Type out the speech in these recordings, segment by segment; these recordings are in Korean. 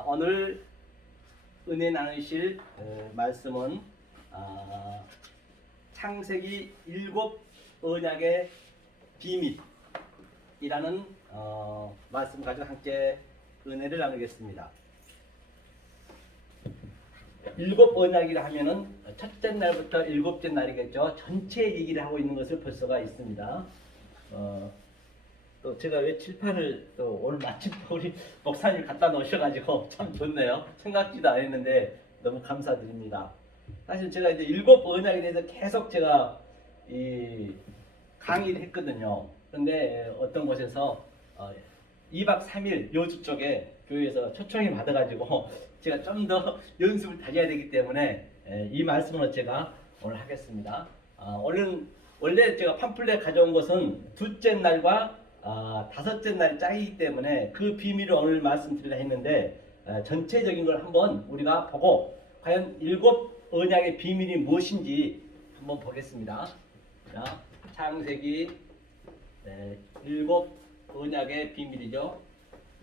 오늘 은혜 나누실 말씀은 창세기 7 언약의 비밀이라는 말씀 가지고 함께 은혜를 나누겠습니다. 7 언약이라 하면은 첫째 날부터 7째 날이겠죠. 전체 얘기를 하고 있는 것을 볼 수가 있습니다. 또 제가 왜 칠판을 또 오늘 마침 우리 목사님 갖다 놓으셔가지고 참 좋네요. 생각지도 안 했는데 너무 감사드립니다. 사실 제가 이제 7 언약에 대해서 계속 제가 강의를 했거든요. 그런데 어떤 곳에서 2박 3일 요주 쪽에 교회에서 초청이 받아가지고 제가 좀 더 연습을 다져야 되기 때문에 이 말씀을 제가 오늘 하겠습니다. 오늘은 원래 제가 팜플렛 가져온 것은 둘째 날과 다섯째 날 짝이기 때문에 그 비밀을 오늘 말씀드리려 했는데 전체적인 걸 한번 우리가 보고 과연 7 언약의 비밀이 무엇인지 한번 보겠습니다. 자, 창세기 7 언약의 비밀이죠.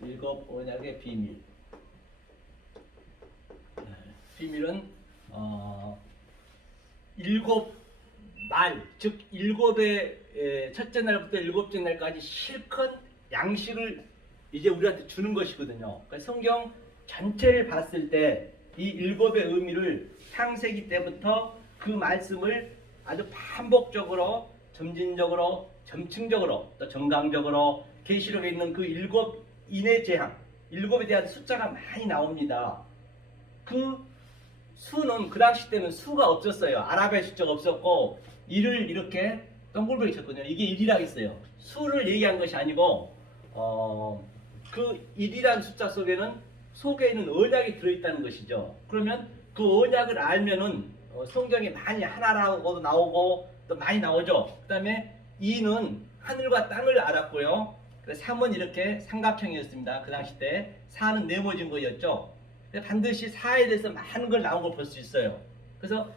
7 언약의 비밀. 비밀은 7 말, 즉 7의 첫째 날부터 7째 날까지 실컷 양식을 이제 우리한테 주는 것이거든요. 그러니까 성경 전체를 봤을 때 이 7의 의미를 창세기 때부터 그 말씀을 아주 반복적으로, 점진적으로, 점층적으로, 또 정강적으로 계시록에 있는 그 7 인의 재앙, 7에 대한 숫자가 많이 나옵니다. 그 수는 그 당시 때는 수가 없었어요. 아랍의 숫자가 없었고 1을 이렇게 동글동글 쳤거든요. 이게 1이라고 했어요. 수를 얘기한 것이 아니고 그 1이라는 숫자 속에는 속에 있는 언약이 들어있다는 것이죠. 그러면 그 언약을 알면은 성경에 많이 하나라고도 나오고 또 많이 나오죠. 그 다음에 2는 하늘과 땅을 알았고요. 3은 이렇게 삼각형이었습니다. 그 당시 때 4는 네모진 거였죠. 반드시 4에 대해서 많은 걸 나온 걸 볼 수 있어요. 그래서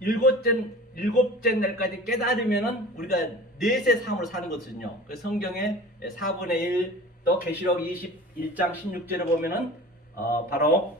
7째 날까지 깨달으면은 우리가 넷의 삶을 사는 거거든요. 그 성경에 4분의 1, 또 계시록 21장 16절에 보면은 바로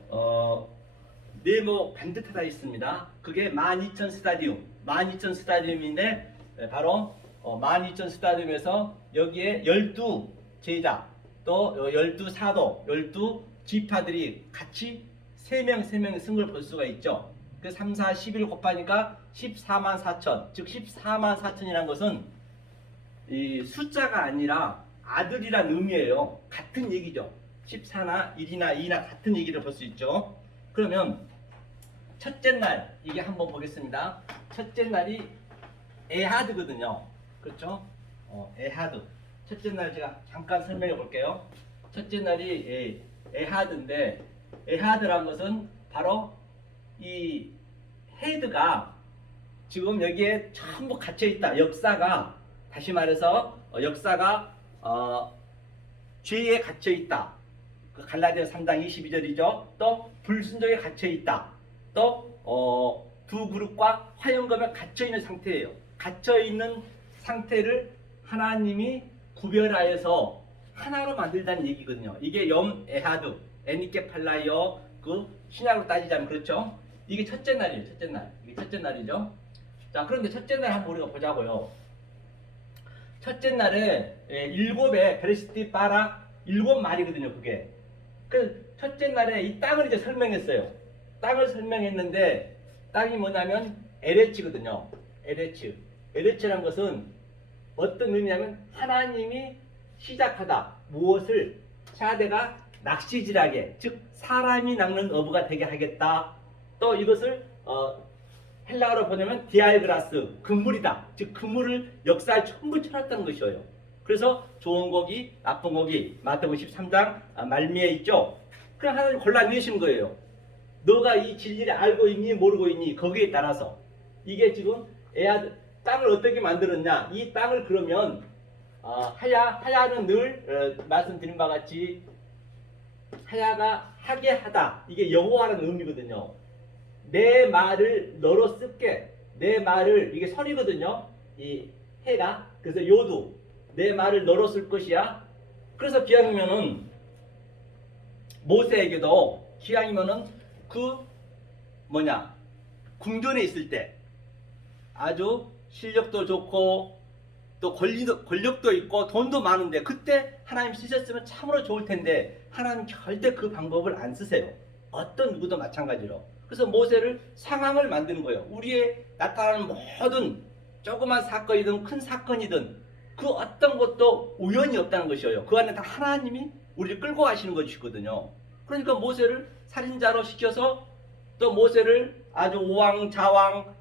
네모 반듯하다 있습니다. 그게 12,000 스타디움, 12,000 스타디움인데 바로 12,000 스타디움에서 여기에 12 제자, 또 12 사도, 12 지파들이 같이 3명이 쓴 걸 볼 수가 있죠. 그 3, 4, 11 곱하니까 14만 4천, 즉 14만 4천이라는 것은 이 숫자가 아니라 아들이란 의미예요. 같은 얘기죠. 14나 1이나 2나 같은 얘기를 볼 수 있죠. 그러면 첫째 날, 이게 한번 보겠습니다. 첫째 날이 에하드거든요. 그렇죠? 에하드. 첫째 날 제가 잠깐 설명해 볼게요. 첫째 날이 에하드인데, 에하드란 것은 바로 이 헤드가 지금 여기에 전부 갇혀 있다. 역사가, 다시 말해서 역사가 죄에 갇혀 있다. 그 갈라디아 3장 22절이죠. 또 불순종에 갇혀 있다. 또 두 그룹과 화영검에 갇혀 있는 상태예요. 갇혀 있는 상태를 하나님이 구별하여서 하나로 만들다는 얘기거든요. 이게 염 에하드, 에니케 팔라이어, 그 신약으로 따지자면 그렇죠. 이게 첫째 날이에요. 첫째 날. 이게 첫째 날이죠. 자, 그런데 첫째 날 한번 우리가 보자고요. 첫째 날에 7의 베레시티 바라 7말이거든요. 그게. 그 첫째 날에 이 땅을 이제 설명했어요. 땅을 설명했는데 땅이 뭐냐면 에레츠거든요. 에레츠. 에레츠란 것은 어떤 의미냐면 하나님이 시작하다. 무엇을 샤데가 낚시질하게, 즉 사람이 낚는 어부가 되게 하겠다. 또 이것을 헬라어로 보내면 디알그라스, 그물이다. 즉 그물을 역사에 전부 쳐놨다는 것이에요. 그래서 좋은 고기, 나쁜 고기, 마태복음 13장 말미에 있죠. 그냥 하나님 골라내신 거예요. 너가 이 진리를 알고 있니 모르고 있니 거기에 따라서. 이게 지금 땅을 어떻게 만들었냐. 이 땅을 그러면 하야는 늘 말씀드린 바와 같이 하야가 하게 하다. 이게 여호와라는 의미거든요. 내 말을 너로 쓸게. 내 말을, 이게 설이거든요. 이 해가. 그래서 요두. 내 말을 너로 쓸 것이야. 그래서 비하면은 모세에게도 기왕이면은 그 뭐냐 궁전에 있을 때 아주 실력도 좋고 또 권력도 있고 돈도 많은데 그때 하나님 쓰셨으면 참으로 좋을 텐데 하나님 절대 그 방법을 안 쓰세요. 어떤 누구도 마찬가지로. 그래서 모세를 상황을 만드는 거예요. 우리의 나타나는 모든 조그만 사건이든 큰 사건이든 그 어떤 것도 우연이 없다는 것이에요. 그 안에 다 하나님이 우리를 끌고 가시는 것이거든요. 그러니까 모세를 살인자로 시켜서 또 모세를 아주 우왕좌왕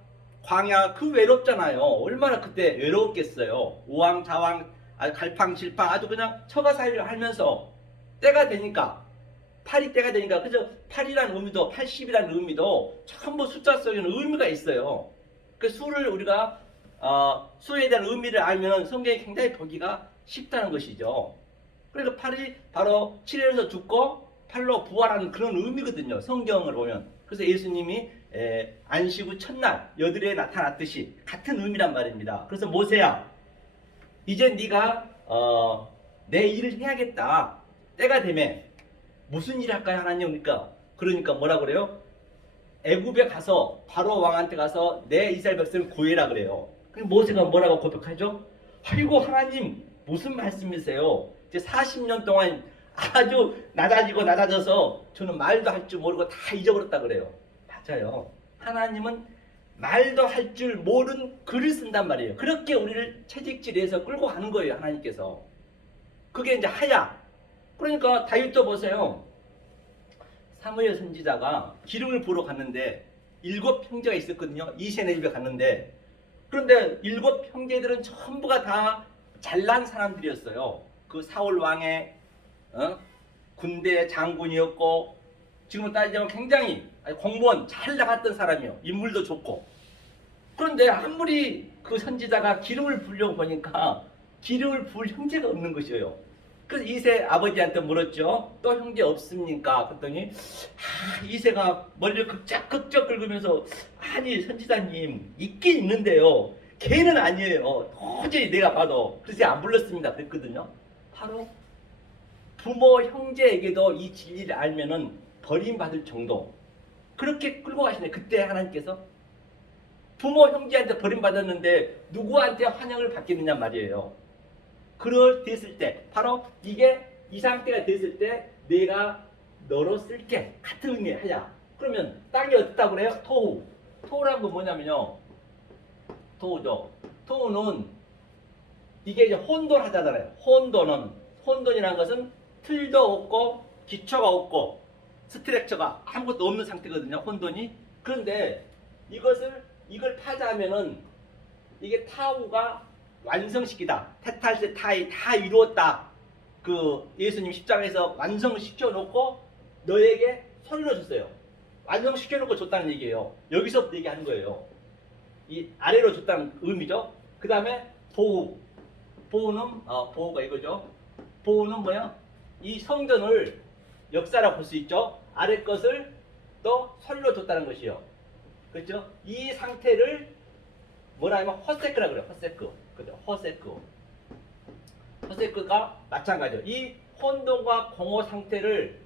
광야 그 외롭잖아요. 얼마나 그때 외로웠겠어요. 우왕좌왕 아주 갈팡질팡 아주 그냥 처가살이를 하면서 때가 되니까 8이 때가 되니까 그래서 8이라는 의미도 80이라는 의미도 전부 숫자 속에는 의미가 있어요. 그 수를 우리가 수에 대한 의미를 알면 성경이 굉장히 보기가 쉽다는 것이죠. 그러니까 8이 바로 7일에서 죽고 8로 부활하는 그런 의미거든요. 성경을 보면. 그래서 예수님이 안식 후 첫날 여드레에 나타났듯이 같은 의미란 말입니다. 그래서 모세야 이제 네가 내 일을 해야겠다. 때가 되면 무슨 일 할까요 하나님? 그러니까 뭐라 그래요? 애굽에 가서 바로 왕한테 가서 내 이스라엘 백성을 구해라 그래요. 그럼 모세가 뭐라고 고백하죠? 아이고 하나님 무슨 말씀이세요? 이제 40년 동안 아주 낮아져서 저는 말도 할 줄 모르고 다 잊어버렸다 그래요. 맞아요. 하나님은 말도 할 줄 모르는 글을 쓴단 말이에요. 그렇게 우리를 채찍질해서 끌고 가는 거예요. 하나님께서. 그게 이제 하야. 그러니까 다윗도 보세요. 사무엘 선지자가 기름을 부러 갔는데 7 형제가 있었거든요. 이새네 집에 갔는데 그런데 7 형제들은 전부가 다 잘난 사람들이었어요. 그 사울 왕의 군대 장군이었고 지금은 따지자면 굉장히 공무원 잘 나갔던 사람이에요. 인물도 좋고. 그런데 아무리 그 선지자가 기름을 부려고 보니까 기름을 부을 형제가 없는 것이에요. 그래서 이새 아버지한테 물었죠. 또 형제 없습니까? 그랬더니 이새가 머리를 극적 긁으면서 아니 선지자님 있긴 있는데요. 걔는 아니에요. 도저히 내가 봐도. 그래서 안 불렀습니다. 그랬거든요. 바로 부모 형제에게도 이 진리를 알면은 버림받을 정도. 그렇게 끌고 가시네. 그때 하나님께서 부모 형제한테 버림받았는데 누구한테 환영을 받겠느냐 말이에요. 그럴 됐을 때 바로 이게 이 상태가 됐을 때 내가 너로 쓸게. 같은 의미의 하야. 그러면 땅이 어떻다고 그래요? 토후. 토후라는 건 뭐냐면요. 토후죠. 토후는 이게 이제 혼돈하잖아요. 혼돈이라는 것은 틀도 없고 기초가 없고 스트럭처가 아무것도 없는 상태거든요. 혼돈이. 그런데 이걸 타자면은 이게 타우가 완성시키다. 테탈세 타이 다 이루었다. 그 예수님 십자가에서 완성시켜 놓고 너에게 선물로 줬어요. 완성시켜 놓고 줬다는 얘기예요. 여기서부터 얘기하는 거예요. 이 아래로 줬다는 의미죠. 그 다음에 보호. 보호가 이거죠. 보호는 뭐야? 이 성전을 역사라 볼 수 있죠. 아래 것을 또 선로 줬다는 것이요. 그렇죠? 이 상태를 뭐라 하면 허세크라 그래요. 허세크. 그죠? 허세크가 마찬가지죠. 이 혼돈과 공허 상태를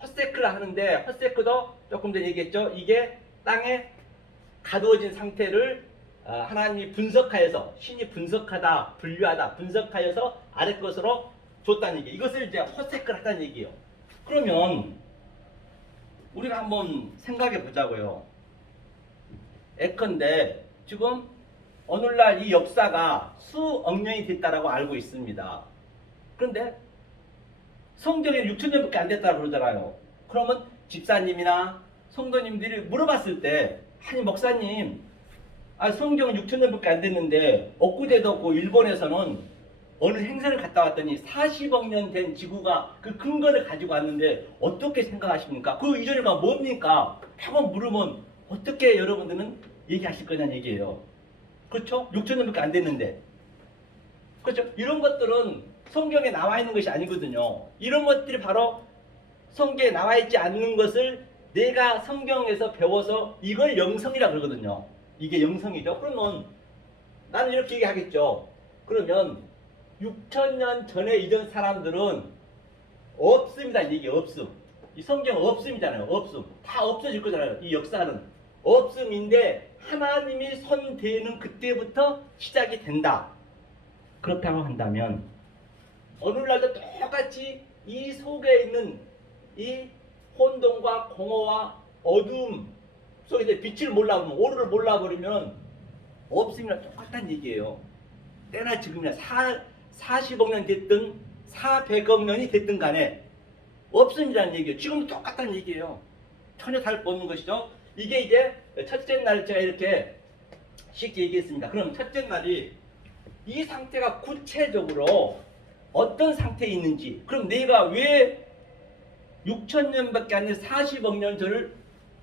허세크라 하는데 허세크도 조금 전에 얘기했죠. 이게 땅에 가두어진 상태를 하나님이 분석하여서 신이 분석하다, 분류하다, 분석하여서 아래 것으로 줬다는 얘기. 이것을 이제 허세크를 하다는 얘기예요. 그러면 우리가 한번 생각해 보자고요. 예컨대 지금 오늘날 이 역사가 수억 년이 됐다라고 알고 있습니다. 그런데 성경에 6,000년밖에 안 됐다고 그러잖아요. 그러면 집사님이나 성도님들이 물어봤을 때 아니 목사님 성경은 6,000년밖에 안 됐는데 엊그제도 그 일본에서는 어느 행사를 갔다 왔더니 40억 년 된 지구가 그 근거를 가지고 왔는데 어떻게 생각하십니까? 그 이전에가 뭡니까? 한번 물으면 어떻게 여러분들은 얘기하실 거냐는 얘기예요. 그렇죠? 6,000년밖에 안 됐는데. 그렇죠? 이런 것들은 성경에 나와 있는 것이 아니거든요. 이런 것들이 바로 성경에 나와 있지 않는 것을 내가 성경에서 배워서 이걸 영성이라 그러거든요. 이게 영성이죠. 그러면 나는 이렇게 얘기하겠죠. 그러면 6,000년 전에 이런 사람들은 없습니다. 이게 없음. 이 성경 없음이잖아요. 없음. 다 없어질 거잖아요. 이 역사는 없음인데 하나님이 손 대는 그때부터 시작이 된다. 그렇다고 한다면 오늘날도 똑같이 이 속에 있는 이 혼돈과 공허와 어둠 속에 빛을 몰라버리면, 오류를 몰라버리면 없음이랑 똑같다는 얘기예요. 때나 지금이나 40억 년 됐든 400억 년이 됐든 간에 없음이라는 얘기예요. 지금도 똑같다는 얘기예요. 전혀 다를 없는 것이죠. 이게 이제 첫째 날 제가 이렇게 쉽게 얘기했습니다. 그럼 첫째 날이 이 상태가 구체적으로 어떤 상태에 있는지, 그럼 내가 왜 6천년밖에 안 된 40억 년 전을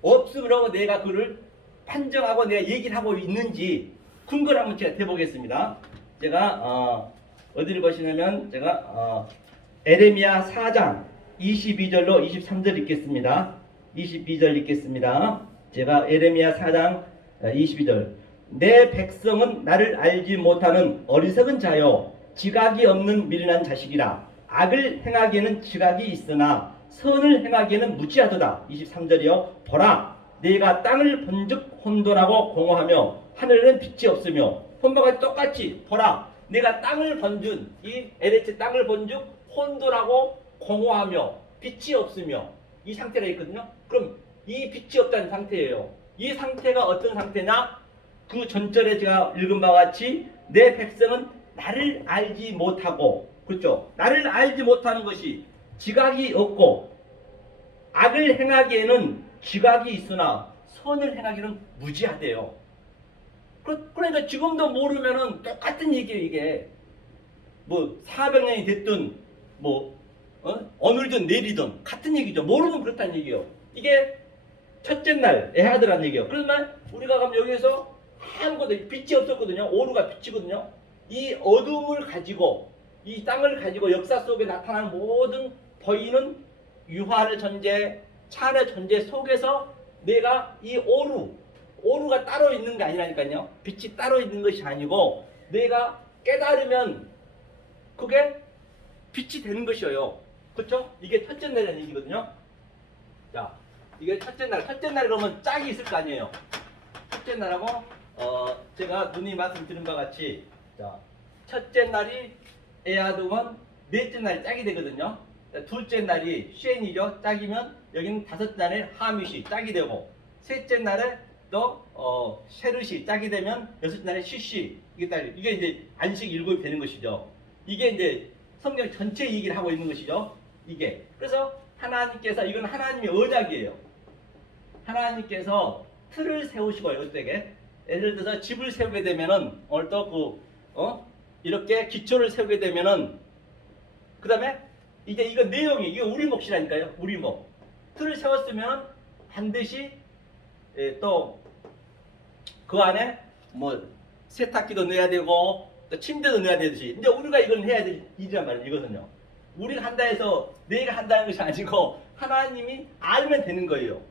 없음이라고 내가 그를 판정하고 내가 얘기를 하고 있는지 근거를 한번 제가 대보겠습니다. 제가 어디를 보시냐면 제가 에레미야 4장 22절로 23절 읽겠습니다. 22절 읽겠습니다. 제가 에레미야 4장 22절. 내 백성은 나를 알지 못하는 어리석은 자요 지각이 없는 미련한 자식이라. 악을 행하기에는 지각이 있으나 선을 행하기에는 무지하도다. 23절이요. 보라, 내가 땅을 본즉 혼돈하고 공허하며 하늘에는 빛이 없으며. 본바가 똑같이 보라, 내가 땅을 번준, 이 LH 땅을 본즉 혼돈하고 공허하며 빛이 없으며, 이 상태가 있거든요. 그럼 이 빛이 없다는 상태예요. 이 상태가 어떤 상태냐? 그 전절에 제가 읽은 바와 같이 내 백성은 나를 알지 못하고, 그렇죠? 나를 알지 못하는 것이 지각이 없고, 악을 행하기에는 지각이 있으나 선을 행하기는 무지하대요. 그러니까 지금도 모르면은 똑같은 얘기예요. 이게 뭐 400년이 됐든 뭐 오늘든 내일이든 같은 얘기죠. 모르면 그렇다는 얘기예요. 이게 첫째 날 에하드라는 얘기예요. 그러면 우리가 가면 여기에서 아무것도 빛이 없었거든요. 오루가 빛이거든요. 이 어둠을 가지고, 이 땅을 가지고 역사 속에 나타나는 모든 보이는 유화의 존재, 찬의 존재 속에서 내가 이 오루가 따로 있는 게 아니라니까요. 빛이 따로 있는 것이 아니고 내가 깨달으면 그게 빛이 되는 것이에요. 그렇죠? 이게 첫째 날이라는 얘기거든요. 자, 이게 첫째 날 그러면 짝이 있을 거 아니에요. 첫째 날하고 제가 누님 말씀드린 바 같이, 자, 첫째 날이 에아돔은 넷째 날이 짝이 되거든요. 둘째 날이 쉔이죠. 짝이면 여기는 다섯 날에 하밋이 짝이 되고, 셋째 날에 또 쉐르시 짝이 되면 여섯 날에 시시, 이게 이제 안식 일곱이 되는 것이죠. 이게 이제 성경 전체 얘기를 하고 있는 것이죠. 이게 그래서 하나님께서, 이건 하나님의 언약이에요. 하나님께서 틀을 세우시고, 어떻게 예를 들어서 집을 세우게 되면은 오늘 또 이렇게 기초를 세우게 되면은 그 다음에 이제 이거 내용이, 이거 우리 몫이라니까요. 우리 몫. 틀을 세웠으면 반드시 또 그 안에 뭐 세탁기도 넣어야 되고 또 침대도 넣어야 되듯이, 이제 우리가 이걸 해야 될 일이란 말이에요. 이것은요, 우리가 한다 해서 내가 한다는 것이 아니고 하나님이 알면 되는 거예요.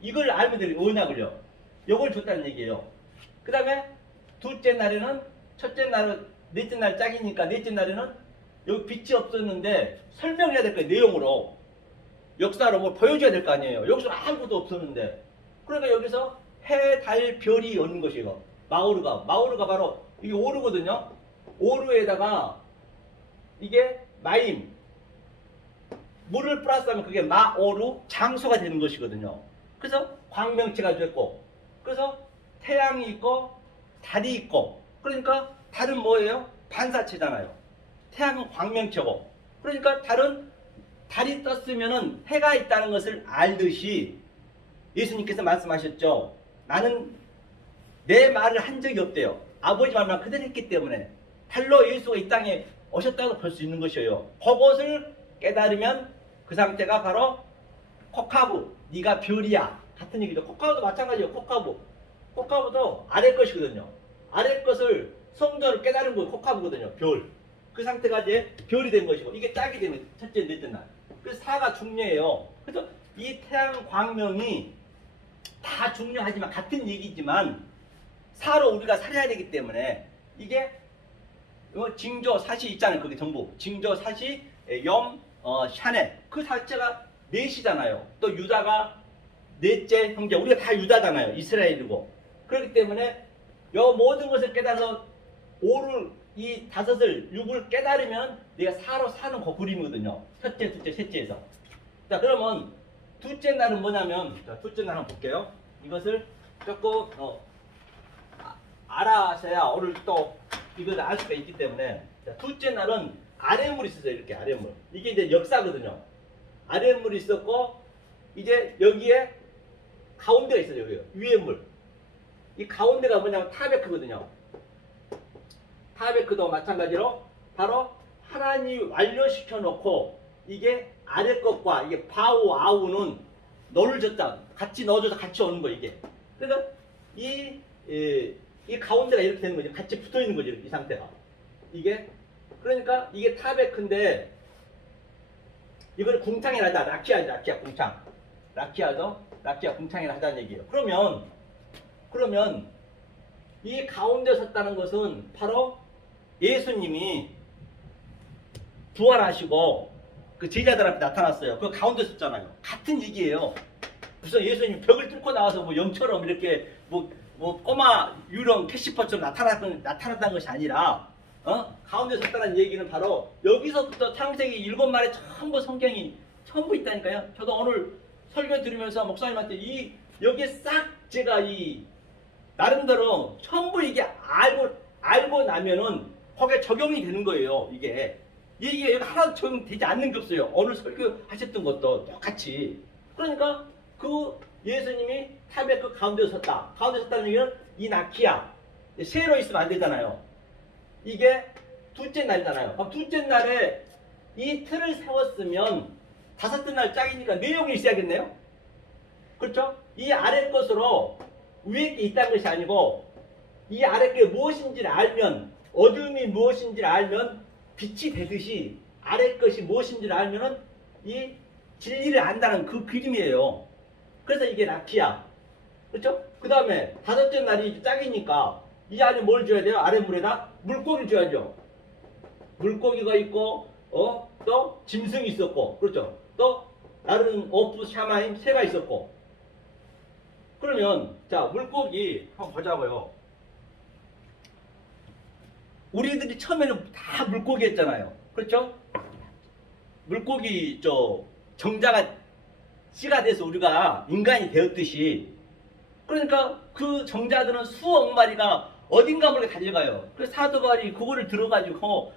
이걸 알면 되는 언약을요. 요걸 줬다는 얘기예요. 그 다음에 둘째 날에는, 첫째 날은 넷째 날 짝이니까 넷째 날에는 여기 빛이 없었는데 설명해야 될 거예요. 내용으로, 역사로 뭘 보여줘야 될 거 아니에요. 여기서 아무것도 없었는데, 그러니까 여기서 해, 달, 별이 오는 것이에요. 마오르가 바로 이게 오르거든요. 오르에다가 이게 마임, 물을 플러스하면 그게 마오르, 장소가 되는 것이거든요. 그래서 광명체가 됐고, 그래서 태양이 있고 달이 있고, 그러니까 달은 뭐예요? 반사체잖아요. 태양은 광명체고, 그러니까 달이 떴으면은 해가 있다는 것을 알듯이 예수님께서 말씀하셨죠. 나는 내 말을 한 적이 없대요. 아버지 말만 그대로 했기 때문에 달로 예수가 이 땅에 오셨다고 볼 수 있는 것이에요. 그것을 깨달으면 그 상태가 바로 코카부, 네가 별이야 같은 얘기죠. 코카부도 마찬가지예요. 코카부도 아래 것이거든요. 아래 것을 성전을 깨달은 거 코카부거든요. 별. 그 상태가 이제 별이 된 것이고, 이게 짝이 되는 첫째, 넷째 날. 그래서 사가 중요해요. 그래서 이 태양 광명이 다 중요하지만 같은 얘기지만 사로 우리가 살아야 되기 때문에, 이게 징조 사시 있잖아요. 그게 전부 징조 사시 염 샤네, 그 자체가 넷이잖아요. 또 유다가 넷째 형제, 우리가 다 유다잖아요. 이스라엘이고. 그렇기 때문에 요 모든 것을 깨달아서 오를 이 다섯을 육을 깨달으면 내가 사로 사는 그 그림이거든요. 첫째, 둘째, 셋째에서. 자, 그러면 둘째 날은 뭐냐면, 자, 둘째 날 한번 볼게요. 이것을 조금 알아서야 오늘 또 이걸 알 수가 있기 때문에. 자, 둘째 날은 아랫물이 있었어요. 이렇게 아랫물. 이게 이제 역사거든요. 아랫물이 있었고 이제 여기에 가운데가 있어요. 여기 위에 물. 이 가운데가 뭐냐면 타베크거든요. 타베크도 마찬가지로 바로 하나님이 완료시켜 놓고 이게 아래 것과 이게 바우 아우는 너를 줬다. 같이 넣어줘서 같이 오는 거 이게. 그러니까 이 가운데가 이렇게 되는 거죠. 같이 붙어 있는 거죠. 이 상태가. 이게 그러니까 이게 타베크인데 이걸 궁창이라 하자. 라키아 궁창. 라키아 궁창이라 하자는 얘기예요. 그러면 이 가운데 섰다는 것은 바로 예수님이 부활하시고 그 제자들한테 나타났어요. 그 가운데 섰잖아요. 같은 얘기예요. 무슨 예수님이 벽을 뚫고 나와서 뭐 영처럼 이렇게 뭐 꼬마 유령 캐시퍼처럼 나타났다는 것이 아니라 가운데 섰다는 얘기는 바로 여기서부터 창세기 7마리 전부 성경이 전부 있다니까요. 저도 오늘 설교 들으면서 목사님한테 여기에 싹 제가 나름대로 전부 이게 알고 나면은 거기에 적용이 되는 거예요. 이게 여기 하나도 적용되지 않는 게 없어요. 오늘 설교하셨던 것도 똑같이. 그러니까 그 예수님이 탑에 그 가운데 섰다. 가운데 섰다는 얘기는 이 나키야. 세로 있으면 안 되잖아요. 이게 둘째 날이잖아요. 그럼 둘째 날에 이 틀을 세웠으면 다섯째 날 짝이니까 내용이 있어야겠네요. 그렇죠? 이 아래 것으로 위에 게 있다는 것이 아니고 이 아래 게 무엇인지를 알면 어둠이 무엇인지를 알면 빛이 되듯이 아래 것이 무엇인지를 알면은 이 진리를 안다는 그 그림이에요. 그래서 이게 라키야. 그렇죠? 그 다음에 다섯째 날이 짝이니까 이 안에 뭘 줘야 돼요? 아랫물에다 물고기 줘야죠. 물고기가 있고 또 짐승이 있었고 그렇죠? 또 다른 오프 샤마임 새가 있었고 그러면 자 물고기 한번 보자고요. 우리들이 처음에는 다 물고기 했잖아요. 그렇죠? 물고기 정자가 씨가 돼서 우리가 인간이 되었듯이 그러니까 그 정자들은 수억 마리가 어딘가 모르게 달려가요. 그래서 사도바울이 그거를 들어가지고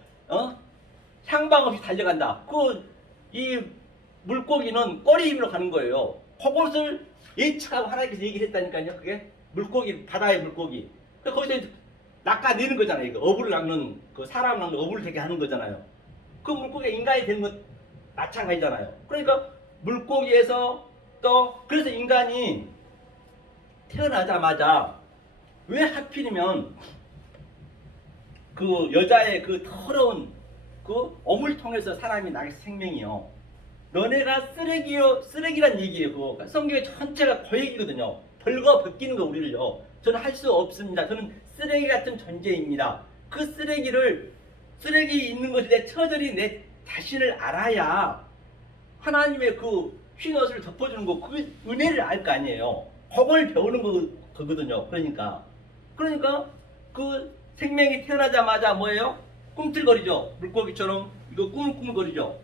향방 없이 달려간다. 이 물고기는 꼬리 힘으로 가는 거예요. 그것을 예측하고 하나님께서 얘기를 했다니까요. 그게 물고기, 바다의 물고기. 거기서 낚아내는 거잖아요. 이거 어부를 낚는 사람 낚는 어부를 되게 하는 거잖아요. 그 물고기가 인간이 되는 것 마찬가지잖아요. 그러니까 물고기에서 또 그래서 인간이 태어나자마자 왜 하필이면 그 여자의 그 더러운 그 어물 통해서 사람이 나게 생명이요. 너네가 쓰레기란 얘기예요. 그거 성경의 전체가 그 얘기거든요. 벌거 벗기는 거 우리를요. 저는 할 수 없습니다. 저는 쓰레기 같은 존재입니다. 그 쓰레기 있는 것에 내 처절히 내 자신을 알아야 하나님의 그 흰옷을 덮어주는 거, 그 은혜를 알 거 아니에요. 그걸 배우는 거거든요. 그러니까 그 생명이 태어나자마자 뭐예요? 꿈틀거리죠. 물고기처럼 이거 꾸물꾸물거리죠.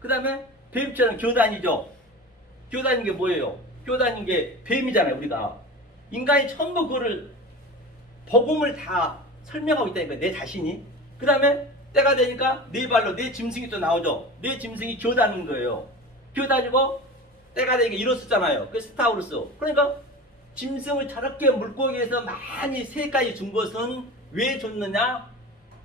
그 다음에 뱀처럼 교단이죠. 교단인 게 뭐예요? 교단인 게 뱀이잖아요. 우리가 인간이 전부 그거를 복음을 다 설명하고 있다니까 내 자신이. 그 다음에 때가 되니까 네 발로 내 짐승이 또 나오죠. 내 짐승이 교단인 거예요. 교단이고 때가 되니까 일어섰잖아요. 그 스타우루스. 그러니까 짐승을 저렇게 물고기에서 많이 새까지 준 것은 왜 줬느냐?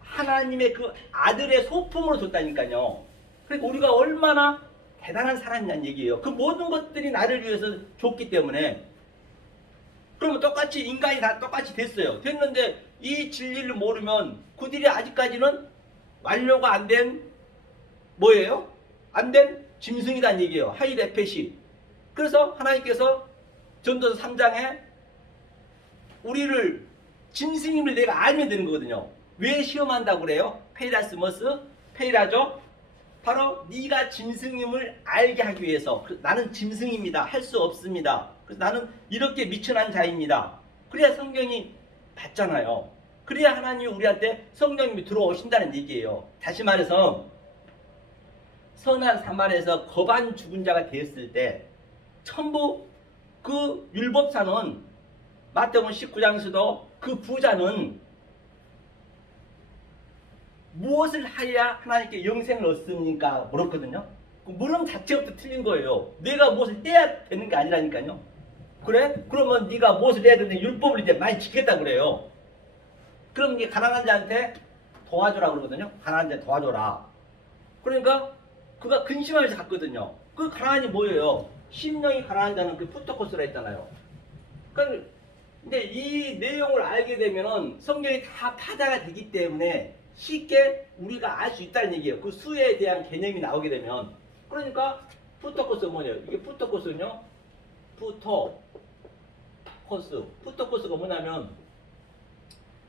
하나님의 그 아들의 소품으로 줬다니까요. 그러니까 우리가 얼마나 대단한 사람이냐는 얘기예요. 그 모든 것들이 나를 위해서 줬기 때문에. 그러면 똑같이 인간이 다 똑같이 됐어요. 됐는데 이 진리를 모르면 그들이 아직까지는 완료가 안 된 뭐예요? 안 된 짐승이란 얘기예요. 하이레펫이. 그래서 하나님께서 전도서 3장에 우리를 짐승임을 내가 알면 되는 거거든요. 왜 시험한다고 그래요? 페이라스머스, 페이라죠? 바로 네가 짐승임을 알게 하기 위해서 나는 짐승입니다. 할 수 없습니다. 그래서 나는 이렇게 미천한 자입니다. 그래야 성경이 받잖아요. 그래야 하나님이 우리한테 성령님이 들어오신다는 얘기예요. 다시 말해서 선한 사마리아에서 거반 죽은 자가 되었을 때 전부 그 율법사는 마태복음 19장에서도 그 부자는 무엇을 하여야 하나님께 영생을 얻습니까? 물었거든요. 그 물음 자체부터 틀린 거예요. 내가 무엇을 해야 되는 게 아니라니까요. 그래? 그러면 네가 무엇을 해야 되는데 율법을 이제 많이 지켰다 그래요. 그럼 이게 가난한 자한테 도와주라 그러거든요. 가난한 자한테 도와줘라. 그러니까 그가 근심하면서 갔거든요. 그 가난이 뭐예요? 심령이 가난한 자는 그 푸토코스라 했잖아요. 그러니까 근데 이 내용을 알게 되면은 성경이 다 파다가 되기 때문에 쉽게 우리가 알 수 있다는 얘기예요. 그 수에 대한 개념이 나오게 되면. 그러니까 푸토코스가 뭐냐요? 이게 푸토코스는요. 푸토코스가 뭐냐면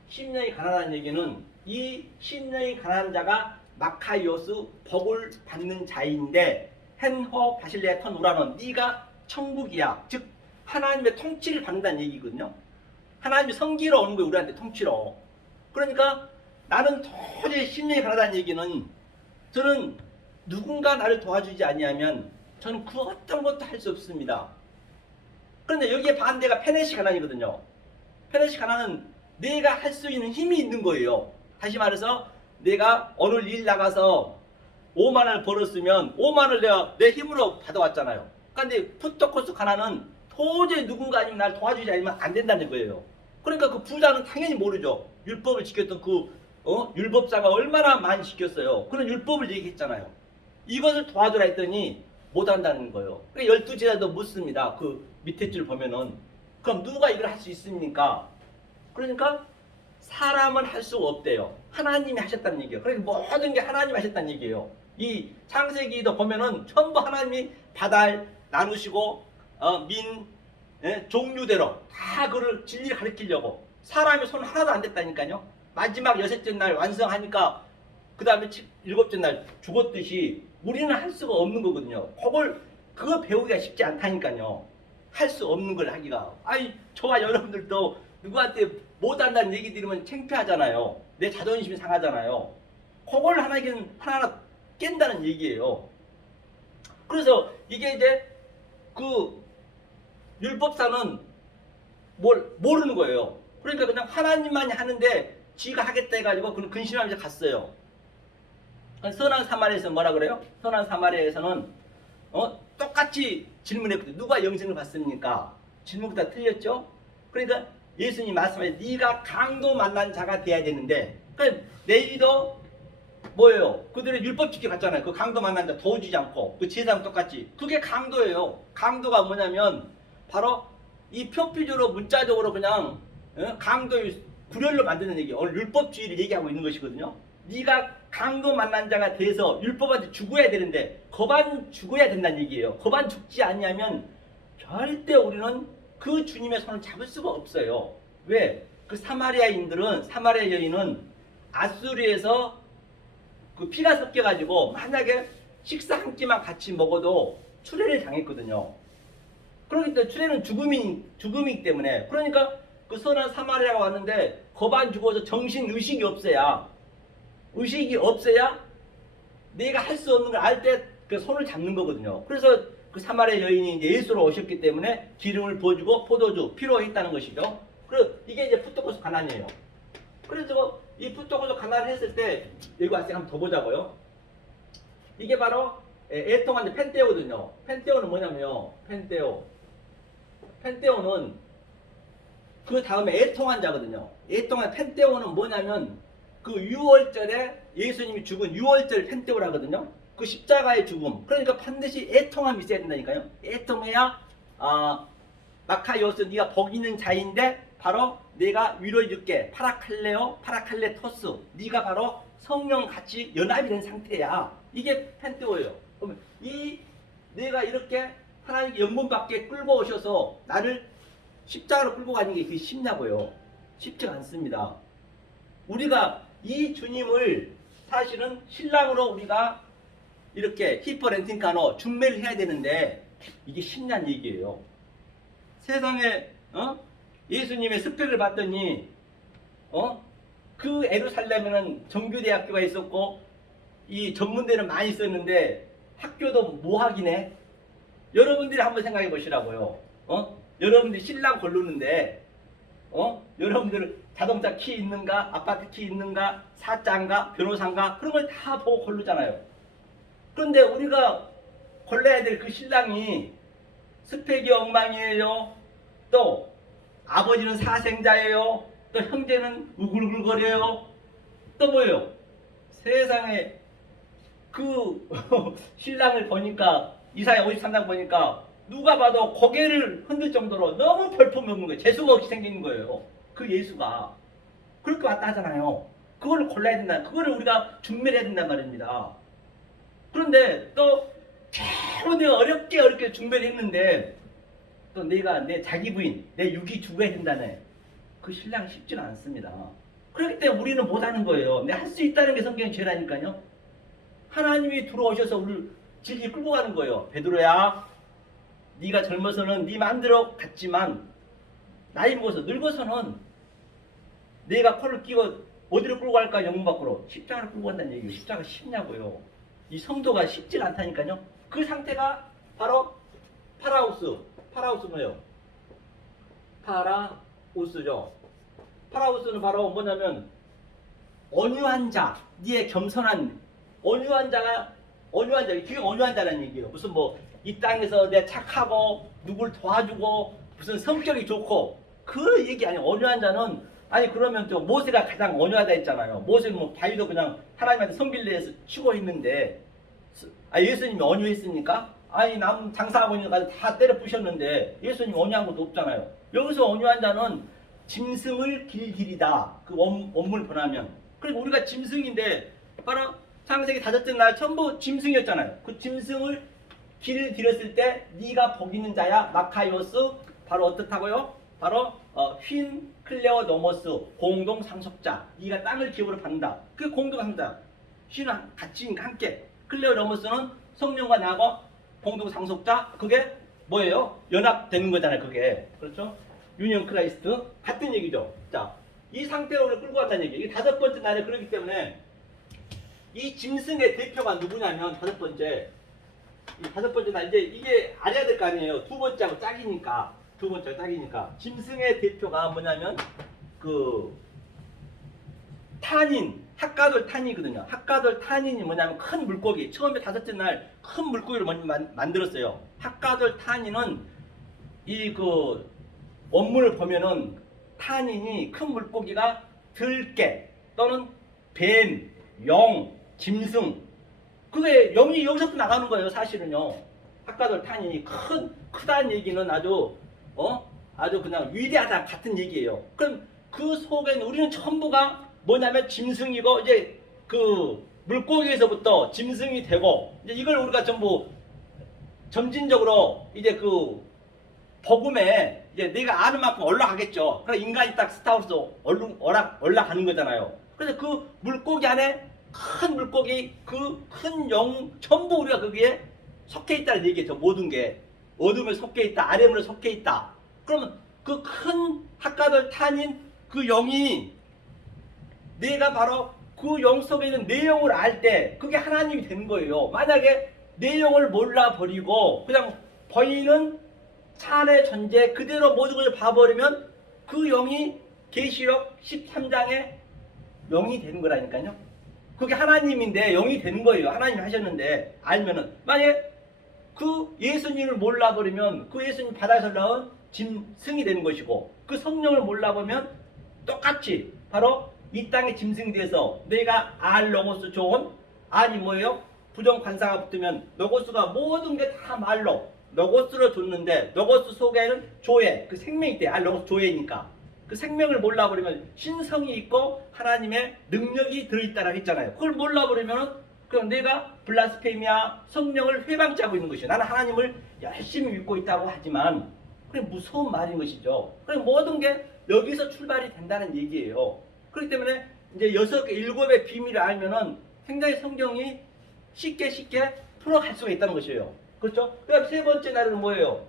심령이 가난한 얘기는 이 심령이 가난한 자가 마카이오스 복을 받는 자인데 헨호 바실레 턴 우라는 네가 천국이야. 즉 하나님의 통치를 받는다는 얘기거든요. 하나님이 성기로 오는 거예요. 우리한테 통치로. 그러니까 나는 도저히 심령이 가난하다는 얘기는 저는 누군가 나를 도와주지 아니하면 저는 그 어떤 것도 할 수 없습니다. 그런데 여기에 반대가 페네시 가난이거든요. 페네시 가난은 내가 할 수 있는 힘이 있는 거예요. 다시 말해서 내가 오늘 일 나가서 5만 원을 벌었으면 5만 원을 내가 내 힘으로 받아왔잖아요. 그런데 푸토코스 가난은 도저히 누군가 아니면 날 도와주지 않으면 안 된다는 거예요. 그러니까 그 부자는 당연히 모르죠. 율법을 지켰던 율법사가 얼마나 많이 지켰어요. 그런 율법을 얘기했잖아요. 이것을 도와주라 했더니 못한다는 거예요. 그러니까 12제자도 묻습니다. 그 밑에 줄 보면은 그럼 누가 이걸 할 수 있습니까? 그러니까 사람은 할 수가 없대요. 하나님이 하셨다는 얘기예요. 그러니까 모든 게 하나님이 하셨다는 얘기예요. 이 창세기도 보면은 전부 하나님이 바다를 나누시고 종류대로 다 그를 진리를 가르치려고 사람의 손 하나도 안 됐다니까요. 마지막 여섯째 날 완성하니까 그 다음에 일곱째 날 죽었듯이 우리는 할 수가 없는 거거든요. 그거 배우기가 쉽지 않다니까요. 할 수 없는 걸 하기가. 저와 여러분들도 누구한테 못한다는 얘기 들으면 창피하잖아요. 내 자존심이 상하잖아요. 그걸 하나하나 깬다는 얘기예요. 그래서 이게 이제 그 율법사는 모르는 거예요. 그러니까 그냥 하나님만이 하는데 지가 하겠다 해가지고 그는 근심하면서 갔어요. 선한 사마리아에서 뭐라 그래요? 선한 사마리아에서는 똑같이 질문했거든요. 누가 영생을 받습니까? 질문부터 다 틀렸죠? 그러니까 예수님이 말씀하신 네가 강도 만난 자가 돼야 되는데 그러니까 레위도 뭐예요? 그들의 율법 지켜 갔잖아요. 그 강도 만난 자 도와주지 않고 그 제사랑 똑같이 그게 강도예요. 강도가 뭐냐면 바로 이 표피적으로 문자적으로 그냥 강도의 구별로 만드는 얘기, 오늘 율법주의를 얘기하고 있는 것이거든요. 네가 강도 만난 자가 돼서 율법한테 죽어야 되는데 거반 죽어야 된다는 얘기예요. 거반 죽지 않냐면 절대 우리는 그 주님의 손을 잡을 수가 없어요. 왜? 그 사마리아 여인은 아수르에서 그 피가 섞여가지고 만약에 식사 한 끼만 같이 먹어도 추례를 당했거든요. 그러기 때문에 추례는 죽음이기 때문에 그러니까 그 선한 사마리아가 왔는데 거반 죽어서 정신 의식이 없어야 내가 할 수 없는 걸 알 때 그 손을 잡는 거거든요. 그래서 그 사마리아 여인이 이제 예수로 오셨기 때문에 기름을 부어주고 포도주 필요했다는 것이죠. 그리고 이게 이제 푸토코스 가난이에요. 그래서 이 푸토코스 가난을 했을 때 여기 와서 한번 더 보자고요. 이게 바로 애통한 펜테오거든요. 펜테오는 뭐냐면요. 펜테오는 그 다음에 애통한 자거든요. 애통한 펜테오는 뭐냐면 그 6월절에 예수님이 죽은 6월절 펜테오를 하거든요. 그 십자가의 죽음. 그러니까 반드시 애통함이 있어야 된다니까요. 애통해야 마카이오스 네가 복 있는 자인데 바로 내가 위로해줄게. 파라칼레토스. 네가 바로 성령 같이 연합이 된 상태야. 이게 펜테오예요. 그러면 내가 이렇게 하나님께 영분밖에 끌고 오셔서 나를 십자가로 끌고 가는 게 그게 쉽냐고요. 쉽지 않습니다. 우리가 이 주님을 사실은 신랑으로 우리가 이렇게 히퍼렌팅카노 준매를 해야 되는데 이게 쉽냐는 얘기예요. 세상에 예수님의 스펙을 봤더니 그 에루살렘에는 정규대학교가 있었고 이 전문대는 많이 있었는데 학교도 모학이네. 여러분들이 한번 생각해 보시라고요. 여러분들이 신랑 고르는데 여러분들 자동차 키 있는가, 아파트 키 있는가, 사자인가, 변호사인가 그런 걸 다 보고 고르잖아요. 그런데 우리가 골라야 될 그 신랑이 스펙이 엉망이에요. 또 아버지는 사생자예요. 또 형제는 우글우글거려요. 또 뭐예요? 세상에 그 신랑을 보니까 이사야 53장 보니까 누가 봐도 고개를 흔들 정도로 너무 볼품이 없는 거예요. 재수가 없이 생긴 거예요. 그 예수가 그렇게 왔다 하잖아요. 그걸 골라야 된다. 그거를 우리가 준비해야 된단 말입니다. 그런데 또 겨우 내가 어렵게 준비를 했는데 또 내가 내 자기 부인, 내 육이 죽어야 된다네. 그 신랑이 쉽지는 않습니다. 그렇기 때문에 우리는 못하는 거예요. 내가 할 수 있다는 게 성경의 죄라니까요. 하나님이 들어오셔서 우리를 질질 끌고 가는 거예요. 베드로야, 네가 젊어서는 네 마음대로 갔지만 나이 먹어서 늙어서는 내가 코를 끼고 어디로 끌고 갈까? 영문 밖으로. 십자가를 끌고 간다는 얘기예요. 십자가 쉽냐고요. 이 성도가 쉽지 않다니까요. 그 상태가 바로 파라우스. 파라우스 뭐예요? 파라우스죠. 파라우스는 바로 뭐냐면 온유한 자, 니의 겸손한 온유한 자가 그게 온유한 자라는 얘기예요. 무슨 뭐 이 땅에서 내가 착하고 누굴 도와주고 무슨 성격이 좋고 그 얘기 아니에요. 온유한 자는 아니 그러면 또 모세가 가장 온유하다 했잖아요. 모세는 뭐 바위도 그냥 하나님한테 성빌레에서 치고 있는데 예수님이 온유했습니까? 아니 남 장사하고 있는 거 다 때려 부셨는데 예수님 온유한 것도 없잖아요. 여기서 온유한 자는 짐승을 길들이다. 그 원문을 보면 그리고 우리가 짐승인데 바로 창세기 5째 날 전부 짐승이었잖아요. 그 짐승을 길들였을 때 네가 복 있는 자야. 마카이오스 바로 어떻다고요? 바로 휜 클레오 노모스 공동 상속자. 네가 땅을 기업으로 받는다. 그게 공동 상속자. 휜은 같이 함께. 클레오 노모스는 성령과 나하고 공동 상속자. 그게 뭐예요? 연합되는 거잖아요. 그게 그렇죠? 유니언 크라이스트 같은 얘기죠. 자, 이 상태로 우리를 끌고 갔다는 얘기. 이게 5번째 날에 그렇기 때문에 이 짐승의 대표가 누구냐면 이 5번째 날 이제 이게 알아야 될 거 아니에요. 2번째하고 짝이니까. 2번째하고 짝이니까. 짐승의 대표가 뭐냐면 그 탄인, 핫가돌 탄이거든요. 핫가돌 탄인이 뭐냐면 큰 물고기. 처음에 5째 날 큰 물고기를 먼저 만들었어요. 핫가돌 탄인은 이 그 원문을 보면은 탄인이 큰 물고기가 들개 또는 뱀, 영, 짐승. 그게 영이 여기서부터 나가는 거예요. 사실은요. 핫가돌 탄인이 크다는 얘기는 아주 그냥 위대하다 같은 얘기예요. 그럼 그 속에는 우리는 전부가 뭐냐면 짐승이고 이제 그 물고기에서부터 짐승이 되고 이제 이걸 우리가 전부 점진적으로 이제 그 복음에 이제 내가 아는 만큼 올라가겠죠. 그래 인간이 딱 스타워즈 올라가는 거잖아요. 그래서 그 물고기 안에 큰 물고기 그 큰 영 전부 우리가 거기에 속해 있다는 얘기죠. 모든 게 어둠에 속해 있다, 아래물에 속해 있다. 그러면 그 큰 핫가돌 탄인 그 영이 내가 바로 그 영 속에 있는 내 영을 알 때 그게 하나님이 되는 거예요. 만약에 내 영을 몰라버리고 그냥 보이는 차 안의 존재 그대로 모든 걸 봐버리면 그 영이 계시록 13장에 영이 되는 거라니까요. 그게 하나님인데 영이 되는 거예요. 하나님이 하셨는데 알면은 만약에 그 예수님을 몰라버리면 그 예수님 바다에서 나온 짐승이 되는 것이고 그 성령을 몰라보면 똑같이 바로 이 땅의 짐승이 돼서 내가 알 로고스 좋은 아니 뭐예요? 부정관사가 붙으면 로고스가 모든 게 다 말로 로고스로 줬는데 로고스 속에는 조회 그 생명이 있대. 알 로고스 조회니까 그 생명을 몰라버리면 신성이 있고 하나님의 능력이 들어있다라고 했잖아요. 그걸 몰라버리면 그럼 내가 블라스페미아 성령을 회방치 하고 있는 것이에요. 나는 하나님을 열심히 믿고 있다고 하지만 그게 무서운 말인 것이죠. 그래 모든 게 여기서 출발이 된다는 얘기예요. 그렇기 때문에 이제 7개 7의 비밀을 알면은 굉장히 성경이 쉽게 풀어갈 수가 있다는 것이에요. 그렇죠? 그다음 세 번째 날은 뭐예요?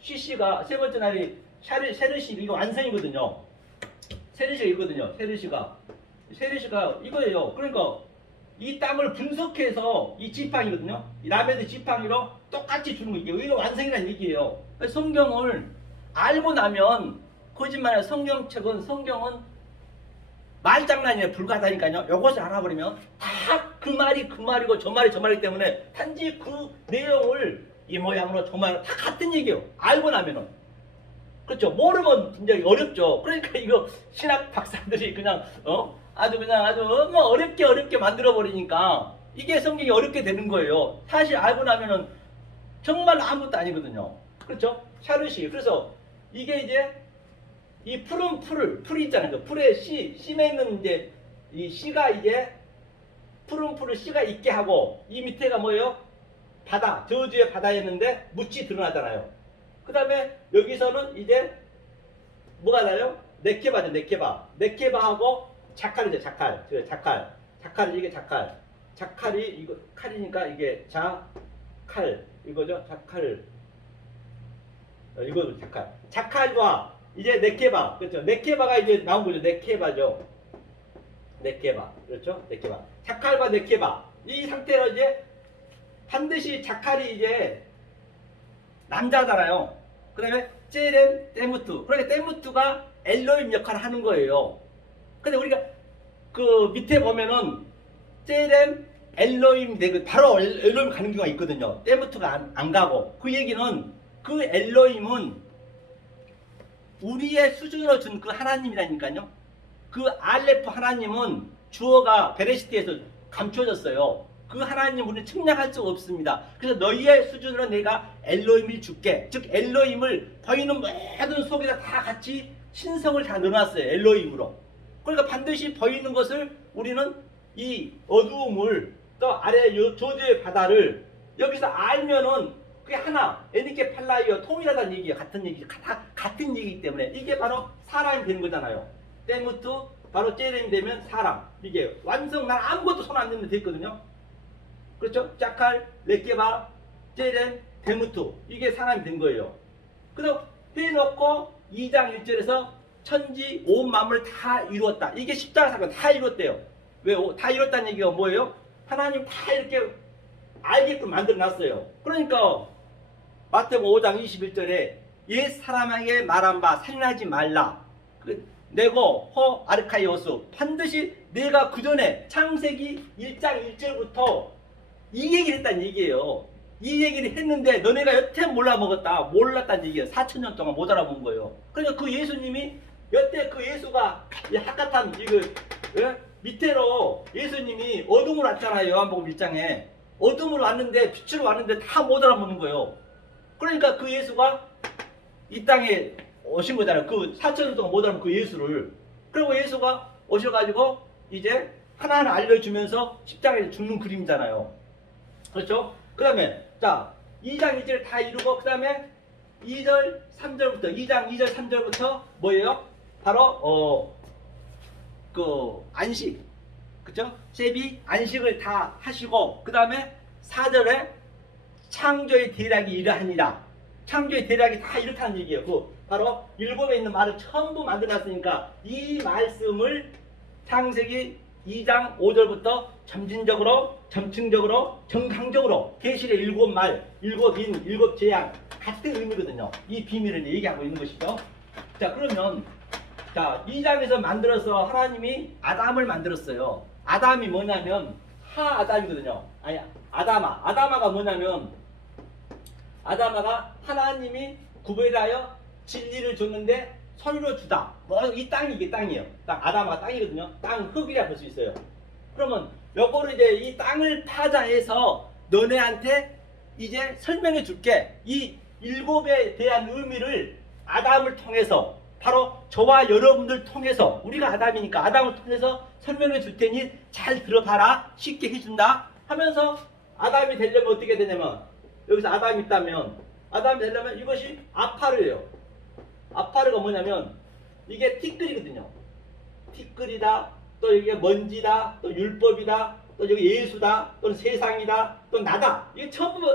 CC가 세 번째 날이 세르시 이거 완성이거든요. 세르시가 이거든요. 세르시가 이거예요. 그러니까 이 땅을 분석해서 이 지팡이거든요. 이 라메드 지팡이로 똑같이 주는 거 이게 완성이라는 얘기예요. 성경을 알고 나면 거짓말이야. 성경은 말장난이에 불과하다니까요. 이것을 알아버리면 다 그 말이 그 말이고 저 말이 저 말이기 때문에 단지 그 내용을 이 모양으로 저 모양으로 다 같은 얘기예요. 알고 나면은. 그렇죠. 모르면 굉장히 어렵죠. 그러니까 이거 신학 박사들이 그냥 아주 뭐 어렵게 만들어 버리니까 이게 성경이 어렵게 되는 거예요. 사실 알고 나면은 정말 아무것도 아니거든요. 그렇죠? 샤르시. 그래서 이게 이제 이 푸른 풀이 있잖아요. 그 풀에 씨에 있는 이제 이 씨가 이제 푸른 풀을 씨가 있게 하고 이 밑에가 뭐예요? 바다, 저주의 바다였는데 묻이 드러나잖아요. 그 다음에 여기서는 이제 뭐가 나요? 네케바죠, 네케바. 네케바하고 자칼이죠, 자칼. 이게 자칼. 자칼이 이거 칼이니까 이게 자칼 이거죠, 자칼. 이거 자칼. 자칼과 이제 네케바, 그렇죠? 네케바가 이제 나온 거죠, 네케바죠. 네케바, 그렇죠? 네케바. 자칼과 네케바. 이 상태로 이제 반드시 자칼이 이제 남자잖아요. 그 다음에 제렘, 때무트. 그러니까 때무트가 엘로임 역할을 하는 거예요. 근데 우리가 그 밑에 보면은 제렘, 엘로임 되고 바로 엘로임 가는 경우가 있거든요. 때무트가 안 가고. 그 얘기는 그 엘로임은 우리의 수준으로 준 그 하나님이라니까요. 그 알레프 하나님은 주어가 베레시티에서 감춰졌어요. 그 하나님 우리는 측량할 수가 없습니다. 그래서 너희의 수준으로 내가 엘로힘을 줄게. 즉 엘로힘을 보이는 모든 속에다 다 같이 신성을 다 넣어놨어요. 엘로힘으로. 그러니까 반드시 보이는 것을 우리는 이 어두움을 또 아래 저주의 바다를 여기서 알면은 그게 하나 에니케 팔라이어 통일하다는 얘기예요. 같은 얘기이기 때문에 이게 바로 사람이 되는 거잖아요. 때부터 바로 제렘이 되면 사람. 이게 완성. 난 아무것도 손 안 대면 됐거든요. 그렇죠? 자칼, 레케바, 제렘, 데무트. 이게 사람이 된 거예요. 그래서 해놓고 2장 1절에서 천지 온 만물을 다 이루었다. 이게 십자가 사건 다 이루었대요. 왜? 다 이뤘다는 얘기가 뭐예요? 하나님 다 이렇게 알게끔 만들어 놨어요. 그러니까 마태복음 5장 21절에 옛 사람에게 말한 바 살인하지 말라. 내고 허 아르카이오스 반드시 내가 그 전에 창세기 1장 1절부터 이 얘기를 했다는 얘기예요. 이 얘기를 했는데 너네가 여태 몰랐다는 얘기예요. 4,000년 동안 못 알아본 거예요. 그러니까 그 예수님이 여태 그 예수가 핫핫한 이거 밑으로 예수님이 어둠으로 왔잖아요. 요한복음 1장에 어둠으로 왔는데 빛으로 왔는데 다 못 알아보는 거예요. 그러니까 그 예수가 이 땅에 오신 거잖아요. 그 4,000년 동안 못 알아본 그 예수를. 그리고 예수가 오셔가지고 이제 하나하나 알려주면서 십자가에 죽는 그림이잖아요. 그렇죠? 그 다음에 자 2장 2절 다 이루고 그 다음에 2절 3절부터 2장 2절 3절부터 뭐예요? 바로 그 안식, 그죠? 세비 안식을 다 하시고 그 다음에 4절에 창조의 대략이 이러하니라. 창조의 대략이 다 이렇다는 얘기예요. 그 바로 율법에 있는 말을 전부 만들어놨으니까 이 말씀을 창세기 2장 5절부터 점진적으로, 점층적으로, 정강적으로 계시의 7말, 7인, 7재앙 같은 의미거든요. 이 비밀을 얘기하고 있는 것이죠. 자, 그러면 자 2장에서 만들어서 하나님이 아담을 만들었어요. 아담이 뭐냐면 하아담이거든요. 아니 아담아가 뭐냐면 아담아가 하나님이 구별하여 진리를 줬는데 서류로 주다. 뭐 이 땅이 이게 땅이에요. 땅 아담아가 땅이거든요. 땅 흙이라 볼 수 있어요. 그러면 요거를 이제 이 땅을 타자해서 너네한테 이제 설명해 줄게. 이 7에 대한 의미를 아담을 통해서 바로 저와 여러분들 통해서 우리가 아담이니까 아담을 통해서 설명해 줄 테니 잘 들어봐라. 쉽게 해준다 하면서 아담이 되려면 어떻게 되냐면 여기서 아담이 있다면 아담이 되려면 이것이 아파르예요. 아파르가 뭐냐면 이게 티끌이거든요. 티끌이다, 또 이게 먼지다, 또 율법이다, 또 여기 예수다, 또는 세상이다, 또 나다. 이게 전부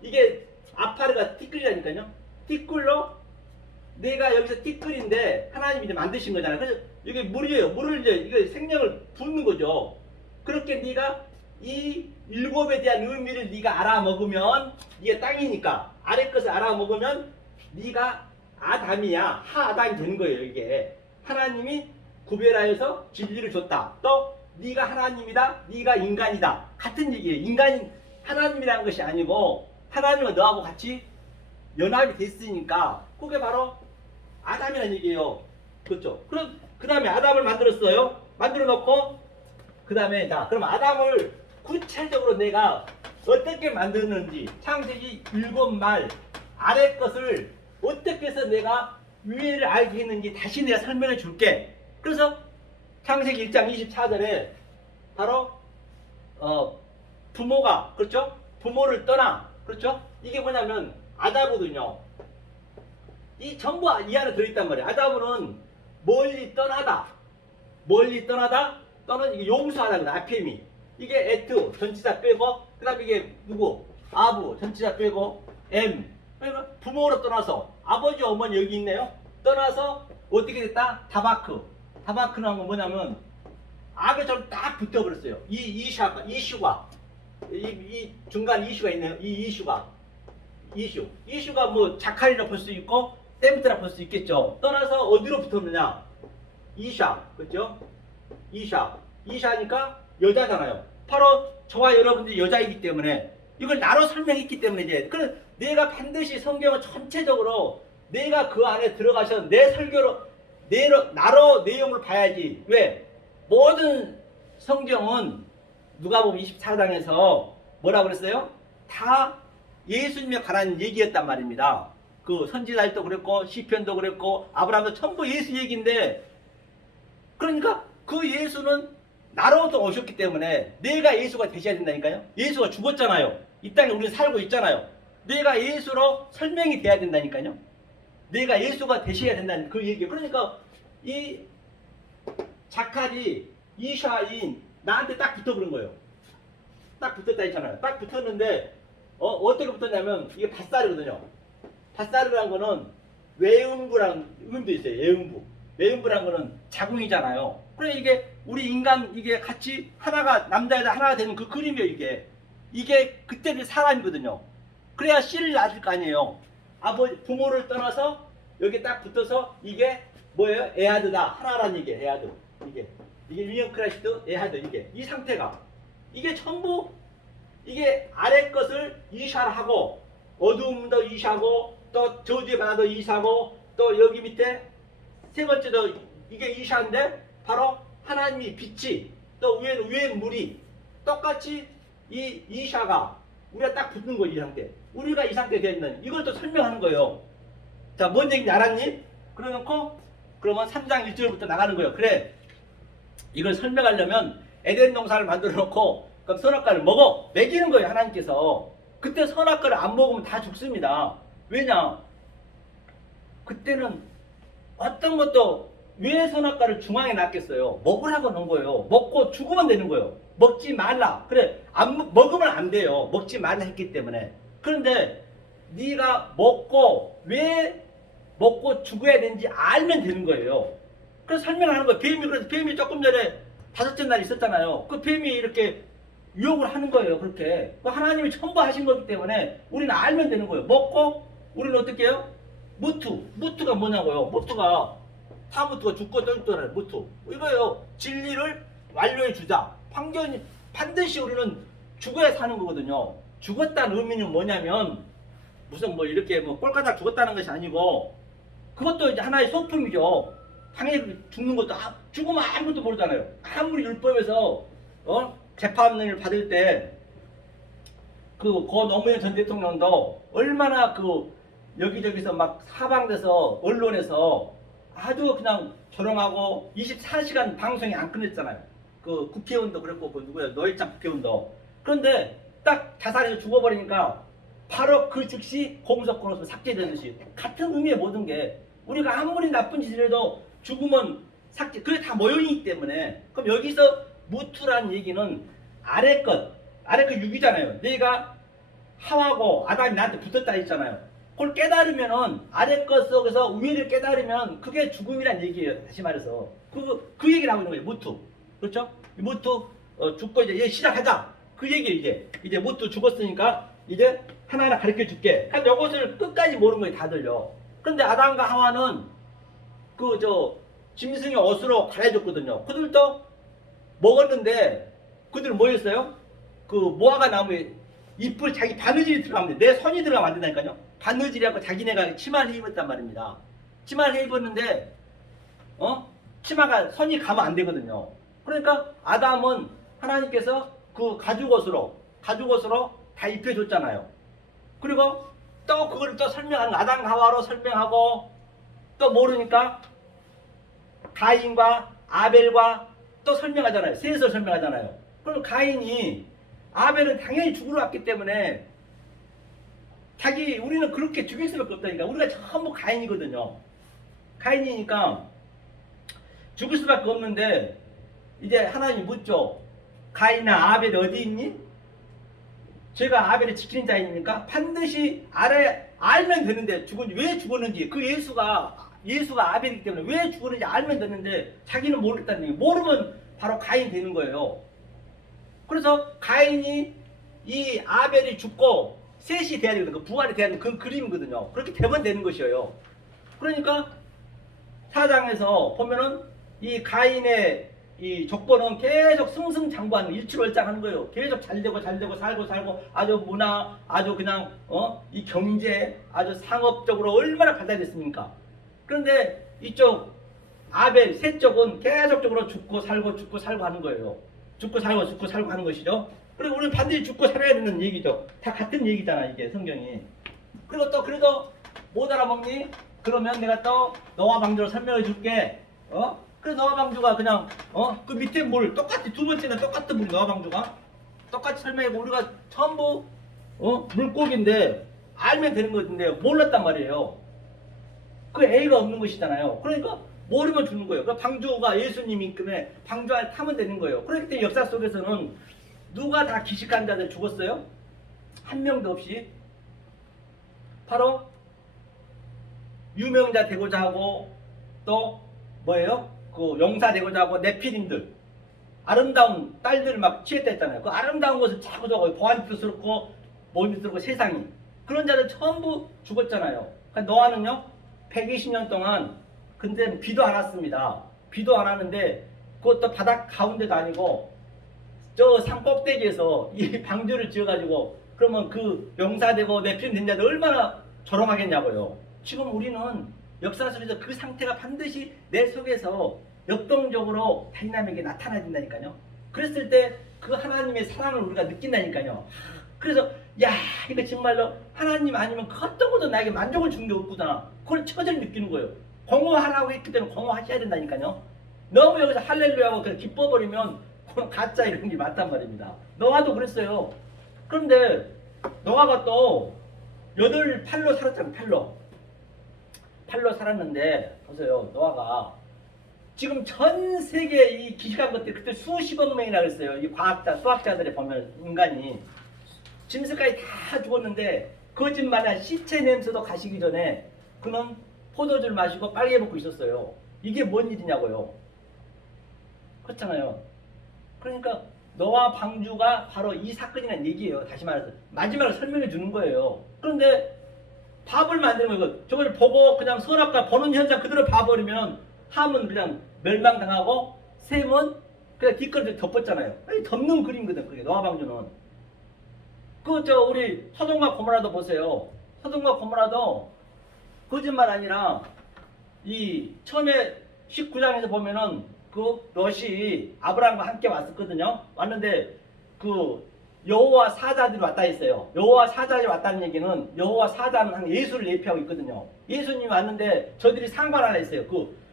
이게 아파르가 티끌이라니까요. 티끌로 내가 여기서 티끌인데 하나님이 이제 만드신 거잖아요. 그래서 이게 물이에요. 물을 이제 이거 생명을 붓는 거죠. 그렇게 네가 이 일곱에 대한 의미를 네가 알아먹으면 이게 땅이니까 아래 것을 알아먹으면 네가 아담이야. 하아담이 되는 거예요. 이게 하나님이 구별하여서 진리를 줬다. 또 네가 하나님이다. 네가 인간이다. 같은 얘기예요. 인간이 하나님이라는 것이 아니고 하나님은 너하고 같이 연합이 됐으니까 그게 바로 아담이라는 얘기예요. 그렇죠? 그럼 그 다음에 아담을 만들었어요. 만들어 놓고 그 다음에 자 그럼 아담을 구체적으로 내가 어떻게 만드는지 창세기 7말 아래 것을 어떻게 해서 내가 위에를 알게 했는지 다시 내가 설명해 줄게. 그래서 창세기 1장 24절에 바로 부모가 그렇죠? 부모를 떠나 그렇죠? 이게 뭐냐면 아담이거든요. 이 전부 이 안에 들어있단 말이에요. 아담은 멀리 떠나다. 멀리 떠나다 또는 이게 용서하다거든. 아페미. 이게 에트 전치사 빼고 그 다음에 이게 누구? 아부 전치사 빼고 엠. 그러니까 부모로 떠나서 아버지 어머니 여기 있네요. 떠나서 어떻게 됐다? 다바크. 다바크는 건 뭐냐면 악에처럼 딱 붙어버렸어요. 이슈가 이 중간 이슈가 있네요. 이 이슈가 뭐 자칼이라 볼 수 있고 댐트라 볼 수 있겠죠. 떠나서 어디로 붙었느냐? 이샤, 그렇죠? 이샤니까 여자잖아요. 바로 저와 여러분들이 여자이기 때문에 이걸 나로 설명했기 때문에 이제 그래 내가 반드시 성경을 전체적으로 내가 그 안에 들어가서 내 설교로 나로 내용을 봐야지. 왜? 모든 성경은 누가복음 24장에서 뭐라 그랬어요? 다 예수님에 관한 얘기였단 말입니다. 그 선지자들도 그랬고 시편도 그랬고 아브라함도 전부 예수 얘기인데 그러니까 그 예수는 나로부터 오셨기 때문에 내가 예수가 되셔야 된다니까요. 예수가 죽었잖아요. 이 땅에 우리는 살고 있잖아요. 내가 예수로 설명이 돼야 된다니까요. 내가 예수가 되셔야 된다는 그 얘기예요. 그러니까 이 자칼이 이샤인 나한테 딱 붙어버린 거예요. 딱 붙었다 했잖아요. 딱 붙었는데 어떻게 붙었냐면 이게 밭살이거든요. 밭살이라는 거는 외음부라는 음도 있어요. 외음부라는 거는 자궁이잖아요. 그래 이게 우리 인간 이게 같이 하나가 남자 여자 하나가 되는 그 그림이에요. 이게 그때는 사람이거든요. 그래야 씨를 낳을 거 아니에요. 부모를 떠나서 여기 딱 붙어서 이게 뭐예요? 에하드다. 하나라는 얘기예요. 에하드. 이게 위엄 크라이스트 에하드 이 상태가 이게 전부 이게 아래 것을 이샤하고 어두움도 이샤고 또 저주의 바다도 이샤고 또 여기 밑에 세 번째도 이게 이샤인데 바로 하나님이 빛이 또 위에 물이 똑같이 이 이샤가 우리가 딱 붙는 거예요. 이 상태. 우리가 이 상태에 되어 있는 이걸 또 설명하는 거예요. 자, 뭔 얘기인지 알았니? 그래놓고 그러면 3장 1절부터 나가는 거예요. 그래 이걸 설명하려면 에덴 동산을 만들어 놓고 그럼 선악과를 먹어 먹이는 거예요. 하나님께서. 그때 선악과를 안 먹으면 다 죽습니다. 왜냐? 그때는 어떤 것도 왜 선악과를 중앙에 놨겠어요? 먹으라고 넣은 거예요. 먹고 죽으면 되는 거예요. 먹지 말라. 그래 먹으면 안 돼요. 먹지 말라 했기 때문에. 그런데 네가 왜 먹고 죽어야 되는지 알면 되는 거예요. 그래서 설명하는 거예요. 그래서 뱀이 조금 전에 5째 날 있었잖아요. 그 뱀이 이렇게 유혹을 하는 거예요. 그렇게 하나님이 전부 하신 거기 때문에 우리는 알면 되는 거예요. 먹고 우리는 어떻게 해요? 무트가 뭐냐고요? 무트가 타무트가 죽고 떠있더라. 무트 이거예요. 진리를 완료해 주자. 반드시 우리는 죽어야 사는 거거든요. 죽었다는 의미는 뭐냐면 무슨 뭐 이렇게 뭐 꼴까닥 죽었다는 것이 아니고 그것도 이제 하나의 소품이죠. 당연히 죽는 것도 죽으면 아무것도 모르잖아요. 아무리 율법에서 재판을 받을 때 고 노무현 전 대통령도 얼마나 여기저기서 막 사방돼서 언론에서 아주 그냥 조롱하고 24시간 방송이 안 끊었잖아요. 그 국회의원도 그랬고 누구야 노회찬 국회의원도. 그런데 딱 자살해서 죽어버리니까 바로 그 즉시 공소권에서 삭제되듯이 같은 의미의 모든 게 우리가 아무리 나쁜 짓을 해도 죽으면 삭제. 그게 다 모형이기 때문에. 그럼 여기서 무투라는 얘기는 아래 것 6이잖아요. 내가 하와고 아담이 나한테 붙었다 했잖아요. 그걸 깨달으면은 아래 것 속에서 위를 깨달으면 그게 죽음이란 얘기예요. 다시 말해서 그 얘기를 하고 있는 거예요. 무투. 그렇죠? 무투 죽고 이제 얘 시작하자. 그 얘기예요. 이제 무투 죽었으니까 이제 하나하나 가르쳐 줄게. 그러니까 이것을 끝까지 모르는 거예요. 다들요. 그런데 아담과 하와는 짐승의 옷으로 갈아줬거든요. 그들도 먹었는데 그들 뭐였어요? 그 무화과 나무에 잎을 자기 바느질이 들어가면 돼. 내 손이 들어가면 안 된다니까요. 바느질이라고 자기네가 치마를 입었단 말입니다. 치마를 입었는데 치마가 손이 가면 안 되거든요. 그러니까 아담은 하나님께서 그 가죽옷으로 다 입혀줬잖아요. 그리고 또 그걸 또 설명하는 아담 하와로 설명하고 또 모르니까 가인과 아벨과 또 설명하잖아요. 셋을 설명하잖아요. 그럼 가인이 아벨은 당연히 죽으러 왔기 때문에 우리는 그렇게 죽일 수밖에 없다니까. 우리가 전부 가인이거든요. 가인이니까 죽을 수밖에 없는데 이제 하나님이 묻죠. 가인아 아벨이 어디 있니? 제가 아벨을 지키는 자입니까? 반드시 알면 되는데 왜 죽었는지 그 예수가 아벨이기 때문에 왜 죽었는지 알면 되는데 자기는 모르겠다는 얘기. 모르면 바로 가인 되는 거예요. 그래서 가인이 이 아벨이 죽고 셋이 돼야 되거든요. 그 부활이 돼야 되는 그 그림이거든요. 그렇게 되면 되는 것이에요. 그러니까 4장에서 보면은 이 가인의 이 족보는 계속 승승장구하는 일취월장하는 거예요. 계속 잘되고 살고 아주 문화 아주 그냥 이 경제 아주 상업적으로 얼마나 발달됐습니까? 그런데 이쪽 아벨 셋 쪽은 계속적으로 죽고 살고 하는 거예요. 죽고 살고 하는 것이죠. 그리고 우리는 반드시 죽고 살아야 되는 얘기죠. 다 같은 얘기잖아 이게 성경이. 그리고 또 그래도 못 알아먹니? 그러면 내가 또 노아 방주로 설명해 줄게. 그래서 노아 방주가 그냥 그 밑에 물 똑같이 두 번째는 똑같은 물 노아 방주가 똑같이 설명하고 우리가 전부 물고기인데 알면 되는 것인데 몰랐단 말이에요. 그 A가 없는 것이잖아요. 그러니까 모르면 죽는 거예요. 그 방주가 예수님이 때문에 방주 안에 타면 되는 거예요. 그렇기 때문에 역사 속에서는 누가 다 기식한 자들 죽었어요? 한 명도 없이. 바로 유명자 되고자 하고 또 뭐예요? 그 용사 되고자 하고 네피림들 아름다운 딸들을 막 취했다 했잖아요. 그 아름다운 것을 자꾸 저거 보안스럽고 모임스럽고 세상이 그런 자들 전부 죽었잖아요. 그러니까 노아는요 120년 동안 근데 비도 안 왔습니다. 비도 안 왔는데 그것도 바닥 가운데도 아니고 저 산 꼭대기에서 이 방주를 지어가지고 그러면 그 용사되고 네피림 된 자들 얼마나 조롱하겠냐고요. 지금 우리는 역사 속에서 그 상태가 반드시 내 속에서 역동적으로 다이나믹하게 나타나진다니까요. 그랬을 때 그 하나님의 사랑을 우리가 느낀다니까요. 그래서 이거 정말로 하나님 아니면 그 어떤 것도 나에게 만족을 주는 게 없구나. 그걸 처절히 느끼는 거예요. 공허하라고 했기 때문에 공허하셔야 된다니까요. 너무 여기서 할렐루야하고 그냥 기뻐버리면 그건 가짜 이런 게 많단 말입니다. 노아도 그랬어요. 그런데 노아가 또 8팔로 살았잖아요. 팔로 살았는데 보세요. 노아가 지금 전 세계 이 기식한 것들 그때 수십억 명이나 그랬어요. 이 과학자, 수학자들에 보면 인간이 짐승까지 다 죽었는데 거짓말한 시체 냄새도 가시기 전에 그는 포도주를 마시고 빨개 먹고 있었어요. 이게 뭔 일이냐고요. 그렇잖아요. 그러니까 노아 방주가 바로 이 사건이라는 얘기예요. 다시 말해서 마지막으로 설명해 주는 거예요. 그런데 밥을 만드는 거예요. 저걸 보고 그냥 선악과 보는 현장 그대로 봐버리면 함은 그냥 멸망당하고 셈은 그냥 뒷걸을 덮었잖아요. 덮는 그림거든. 그게 노아 방주는. 우리 소돔과 고모라도 보세요. 소돔과 고모라도 거짓말 아니라 이 처음에 19장에서 보면은 그 롯이 아브라함과 함께 왔었거든요. 왔는데 그 여호와 사자들이 왔다 했어요. 여호와 사자들이 왔다는 얘기는 여호와 사자는 한 예수를 예표하고 있거든요. 예수님이 왔는데 저들이 상관하려 했어요.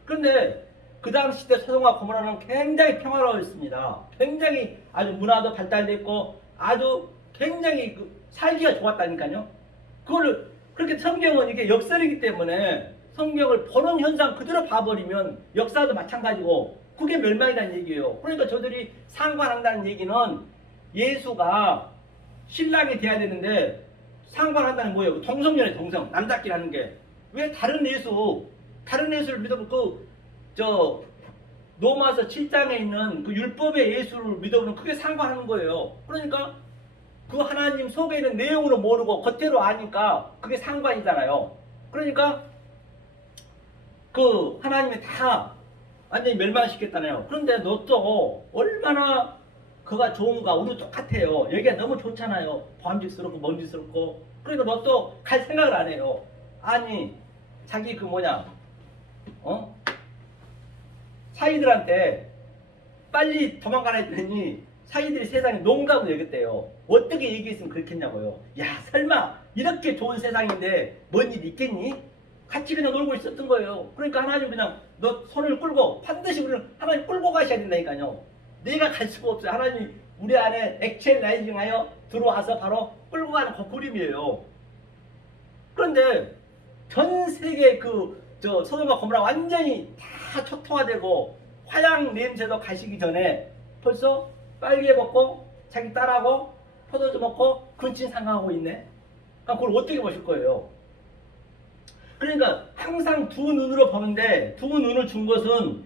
그런데 그 당시 때 소돔과 고모라는 굉장히 평화로웠습니다. 굉장히 아주 문화도 발달됐고 아주 굉장히 살기가 좋았다니까요. 그렇게 성경은 이게 역설이기 때문에 성경을 보는 현상 그대로 봐버리면 역사도 마찬가지고 그게 멸망이라는 얘기예요. 그러니까 저들이 상관한다는 얘기는 예수가 신랑이 돼야 되는데 상관한다는 뭐예요? 동성연애 동성 남자끼리 하는 게 왜 다른 예수를 믿어보고 저 로마서 7장에 있는 그 율법의 예수를 믿어보면 그게 상관하는 거예요. 그러니까 그 하나님 속에 있는 내용으로 모르고 겉으로 아니까 그게 상관이잖아요. 그러니까 그 하나님이 다 완전히 멸망시켰잖아요. 그런데 너 또 얼마나 그가 좋은가. 우리도 똑같아요. 여기가 너무 좋잖아요. 보암직스럽고 먼지스럽고. 그러니까 너 또 갈 생각을 안 해요. 아니 자기 그 뭐냐 사이들한테 빨리 도망가라 했더니 사이들이 세상에 농담을 여겼대요. 어떻게 얘기했으면 그렇겠냐고요. 야 설마 이렇게 좋은 세상인데 뭔 일 있겠니? 같이 그냥 놀고 있었던 거예요. 그러니까 하나님 그냥 너 손을 끌고 반드시 우리는 하나님 끌고 가셔야 된다니까요. 내가 갈 수가 없어요. 하나님이 우리 안에 액체라이징하여 들어와서 바로 끌고 가는 그 그림이에요. 그런데 전 세계 저 소돔과 고모라 완전히 다 초토화되고 화양 냄새도 가시기 전에 벌써 빨개 벗고 자기 딸하고 포도주 먹고 근친 상강하고 있네. 그럼 그걸 어떻게 보실 거예요? 그러니까 항상 두 눈으로 보는데 두 눈을 준 것은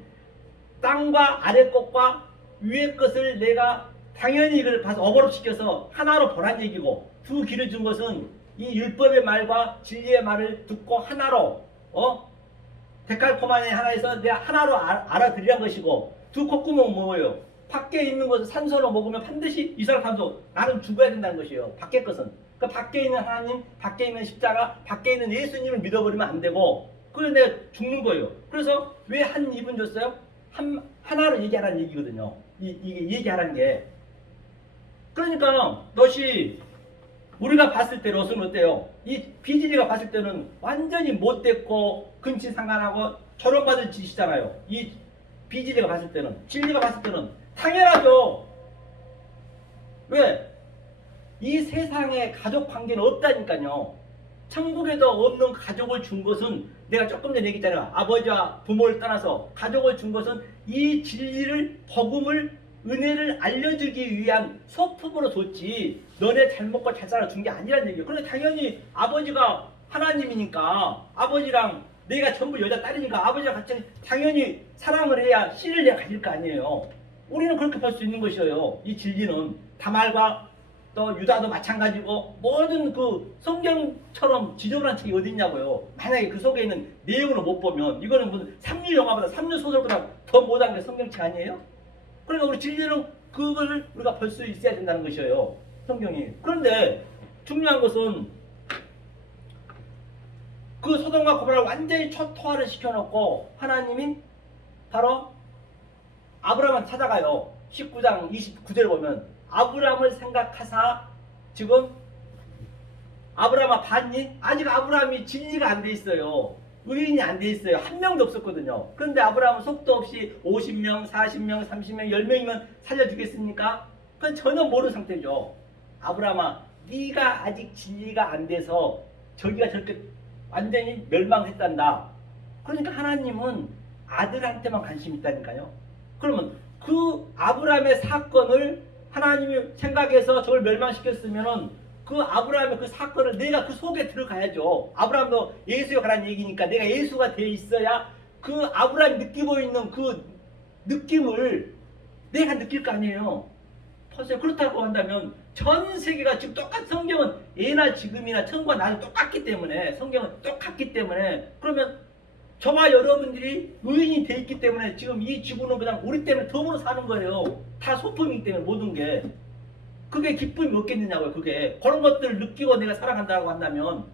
땅과 아래 것과 위의 것을 내가 당연히 이걸 봐서 어버럽시켜서 하나로 보란 얘기고, 두 귀를 준 것은 이 율법의 말과 진리의 말을 듣고 하나로 데칼코마니 하나에서 내가 하나로 알아들이란 것이고, 두 콧구멍은 뭐예요? 밖에 있는 것을 산소로 먹으면 반드시 이산화탄소 나는 죽어야 된다는 것이에요. 밖에 것은. 그 밖에 있는 하나님, 밖에 있는 십자가, 밖에 있는 예수님을 믿어버리면 안 되고, 그래서 내가 죽는 거예요. 그래서 왜 한 입은 줬어요? 하나로 얘기하라는 얘기거든요. 이게 얘기하라는 게. 그러니까 롯이 우리가 봤을 때 롯은 어때요? 이 비진이가 봤을 때는 완전히 못됐고 근친상간하고 조롱받을 짓이잖아요. 이 비진이가 봤을 때는, 진리가 봤을 때는 당연하죠. 왜? 이 세상에 가족 관계는 없다니까요. 천국에도 없는 가족을 준 것은, 내가 조금 전에 얘기했잖아요. 아버지와 부모를 떠나서 가족을 준 것은 이 진리를, 복음을, 은혜를 알려주기 위한 소품으로 줬지 너네 잘 먹고 잘 살아 준 게 아니란 얘기예요. 그런데 당연히 아버지가 하나님이니까 아버지랑 내가 전부 여자 딸이니까 아버지랑 같이 당연히 사랑을 해야 씨를 내가 가질 거 아니에요. 우리는 그렇게 볼 수 있는 것이에요. 이 진리는 다말과 또 유다도 마찬가지고, 모든 그 성경처럼 지저분한 책이 어디 있냐고요. 만약에 그 속에 있는 내용을 못 보면 이거는 무슨 삼류 영화보다, 삼류 소설보다 더 못한 게 성경책 아니에요? 그러니까 우리 진리는 그걸 우리가 볼 수 있어야 된다는 것이에요. 성경이. 그런데 중요한 것은 그 소돔과 고모라를 완전히 초토화를 시켜놓고 하나님이 바로 아브라함을 찾아가요. 19장 29절 보면 아브라함을 생각하사, 지금 아브라함아 봤니? 아직 아브라함이 진리가 안 돼 있어요. 의인이 안 돼 있어요. 한 명도 없었거든요. 그런데 아브라함은 속도 없이 50명, 40명, 30명, 10명이면 살려주겠습니까? 그건 전혀 모르는 상태죠. 아브라함아, 네가 아직 진리가 안 돼서 저기가 저렇게 완전히 멸망했단다. 그러니까 하나님은 아들한테만 관심이 있다니까요. 그러면 그 아브라함의 사건을 하나님이 생각해서 저걸 멸망시켰으면은 그 아브라함의 그 사건을 내가 그 속에 들어가야죠. 아브라함도 예수에 관한 얘기니까 내가 예수가 돼 있어야 그 아브라함이 느끼고 있는 그 느낌을 내가 느낄 거 아니에요. 벌써 그렇다고 한다면 전 세계가 지금 똑같은, 성경은 예나 지금이나 천과 나는 똑같기 때문에, 성경은 똑같기 때문에, 그러면 저와 여러분들이 의인이 돼 있기 때문에 지금 이 지구는 그냥 우리 때문에 덤으로 사는 거예요. 다 소품이기 때문에 모든 게. 그게 기쁨이 없겠느냐고요. 그게 그런 것들을 느끼고 내가 살아간다고 한다면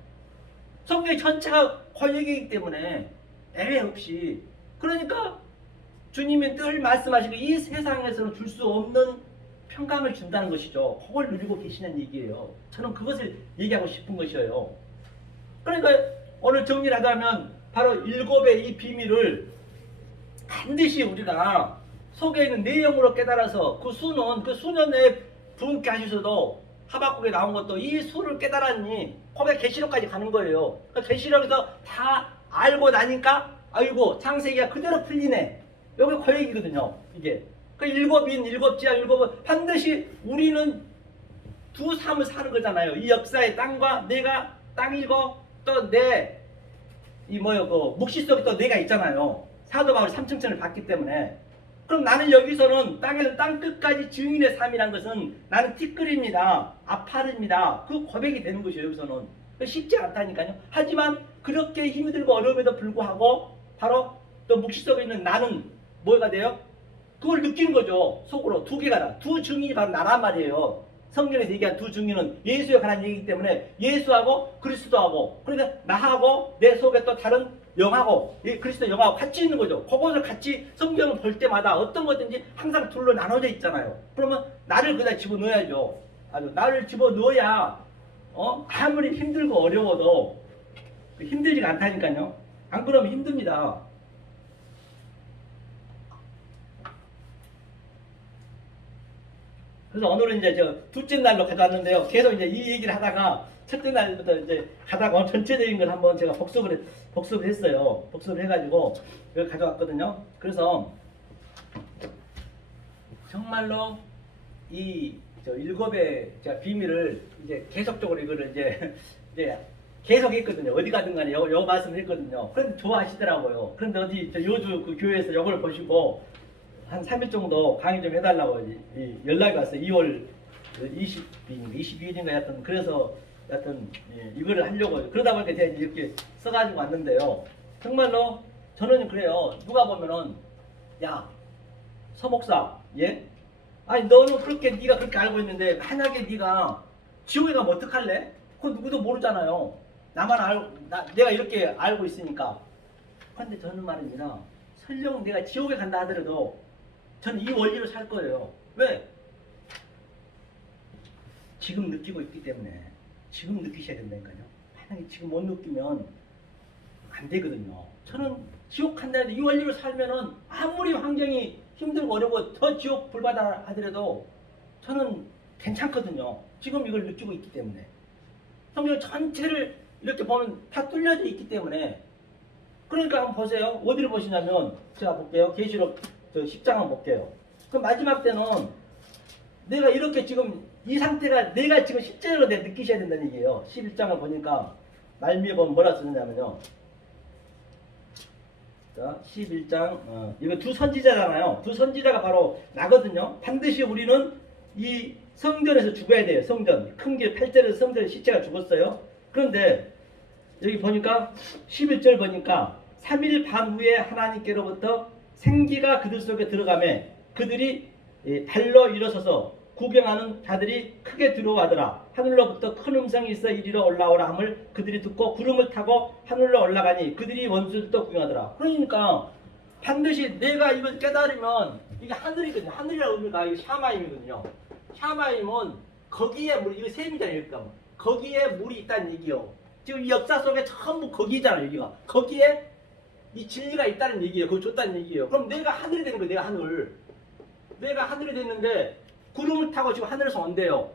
성경 전체가 권력이기 때문에 애회 없이. 그러니까 주님이 늘 말씀하시고 이 세상에서는 줄 수 없는 평강을 준다는 것이죠. 그걸 누리고 계시는 얘기예요. 저는 그것을 얘기하고 싶은 것이에요. 그러니까 오늘 정리를 하자면 바로 일곱의 이 비밀을 반드시 우리가 속에 있는 내용으로 깨달아서, 그 수는 그 수년에 부흥케 하셔서도 하박국에 나온 것도 이 수를 깨달았니 거기에 계시록까지 가는 거예요. 그러니까 계시록에서 다 알고 나니까 아이고 창세기가 그대로 풀리네. 여기 그 얘기거든요. 이게 그 일곱인, 일곱지향, 일곱은 반드시 우리는 두 삶을 사는 거잖아요. 이 역사의 땅과 내가 땅이고 또 이 뭐요 그 묵시 속에 또 내가 있잖아요. 사도 바울이 삼층천을 받기 때문에. 그럼 나는 여기서는 땅에서 땅 끝까지 증인의 삶이란 것은 나는 티끌입니다. 아파르입니다. 그 고백이 되는 것이에요. 여기서는. 쉽지 않다니까요. 하지만 그렇게 힘이 들고 어려움에도 불구하고 바로 또 묵시 속에 있는 나는 뭐가 돼요? 그걸 느끼는 거죠. 속으로 두 개가 다. 두 증인이 바로 나란 말이에요. 성경에서 얘기한 두 증인은 예수에 관한 얘기이기 때문에 예수하고 그리스도하고 그러니까 나하고 내 속에 또 다른 영하고 그리스도 영하고 같이 있는 거죠. 그것을 같이 성경을 볼 때마다 어떤 것든지 항상 둘로 나눠져 있잖아요. 그러면 나를 그다 집어넣어야죠. 아주 나를 집어넣어야 아무리 힘들고 어려워도 힘들지가 않다니까요. 안 그러면 힘듭니다. 그래서 오늘은 이제 저 둘째 날로 가져왔는데요. 계속 이제 이 얘기를 하다가 첫째 날부터 이제 가다가 전체적인 걸 한번 제가 복습을 했어요. 복습을 해가지고 이걸 가져왔거든요. 그래서 정말로 이 저 일곱의 제가 비밀을 이제 계속적으로 이거를 이제 계속 했거든요. 어디 가든 간에 요 말씀을 했거든요. 그런데 좋아하시더라고요. 그런데 어디 저 요주 그 교회에서 요걸 보시고 한 3일 정도 강의 좀 해달라고 연락이 왔어요. 2월 22일인가 하여튼 그래서 하여튼 이거를 하려고 그러다 보니까 제가 이렇게 써가지고 왔는데요. 정말로 저는 그래요. 누가 보면은 야 서목사 예? 아니 너는 그렇게 네가 그렇게 알고 있는데 만약에 네가 지옥에 가면 어떡할래? 그건 누구도 모르잖아요. 내가 이렇게 알고 있으니까. 그런데 저는 말입니다. 설령 내가 지옥에 간다 하더라도 저는 이 원리로 살 거예요. 왜? 지금 느끼고 있기 때문에. 지금 느끼셔야 된다니까요. 만약에 지금 못 느끼면 안 되거든요. 저는 지옥 간다 해도 이 원리로 살면은 아무리 환경이 힘들고 어려워 더 지옥 불바다 하더라도 저는 괜찮거든요. 지금 이걸 느끼고 있기 때문에. 성경 전체를 이렇게 보면 다 뚫려져 있기 때문에. 그러니까 한번 보세요. 어디를 보시냐면 제가 볼게요. 계시록 10장 한번 볼게요. 그럼 마지막 때는 내가 이렇게 지금 이 상태가 내가 지금 실제로 내가 느끼셔야 된다는 얘기예요. 11장을 보니까 말미에 보면 뭐라 쓰느냐면요. 자, 11장 이거 두 선지자잖아요. 두 선지자가 바로 나거든요. 반드시 우리는 이 성전에서 죽어야 돼요. 성전 큰 길 8절에서 성전에 시체가 죽었어요. 그런데 여기 보니까 11절 보니까 3일 밤 후에 하나님께로부터 생기가 그들 속에 들어가매 그들이 발로 일어서서 구경하는 자들이 크게 들어가더라. 하늘로부터 큰 음성이 있어 이리로 올라오라 함을 그들이 듣고 구름을 타고 하늘로 올라가니 그들이 원수들도 구경하더라. 그러니까 반드시 내가 이걸 깨달으면 이게 하늘이거든요. 하늘이라는 의미가 이게 샤마임이거든요. 샤마임은 거기에 물, 이거 샘이잖아요. 그러니까 거기에 물이 있다는 얘기요. 지금 이 역사 속에 전부 거기잖아요. 여기가 거기에 이 진리가 있다는 얘기예요. 그걸 줬다는 얘기예요. 그럼 내가 하늘이 되는 거예요. 내가 하늘. 내가 하늘이 됐는데 구름을 타고 지금 하늘에서 온대요.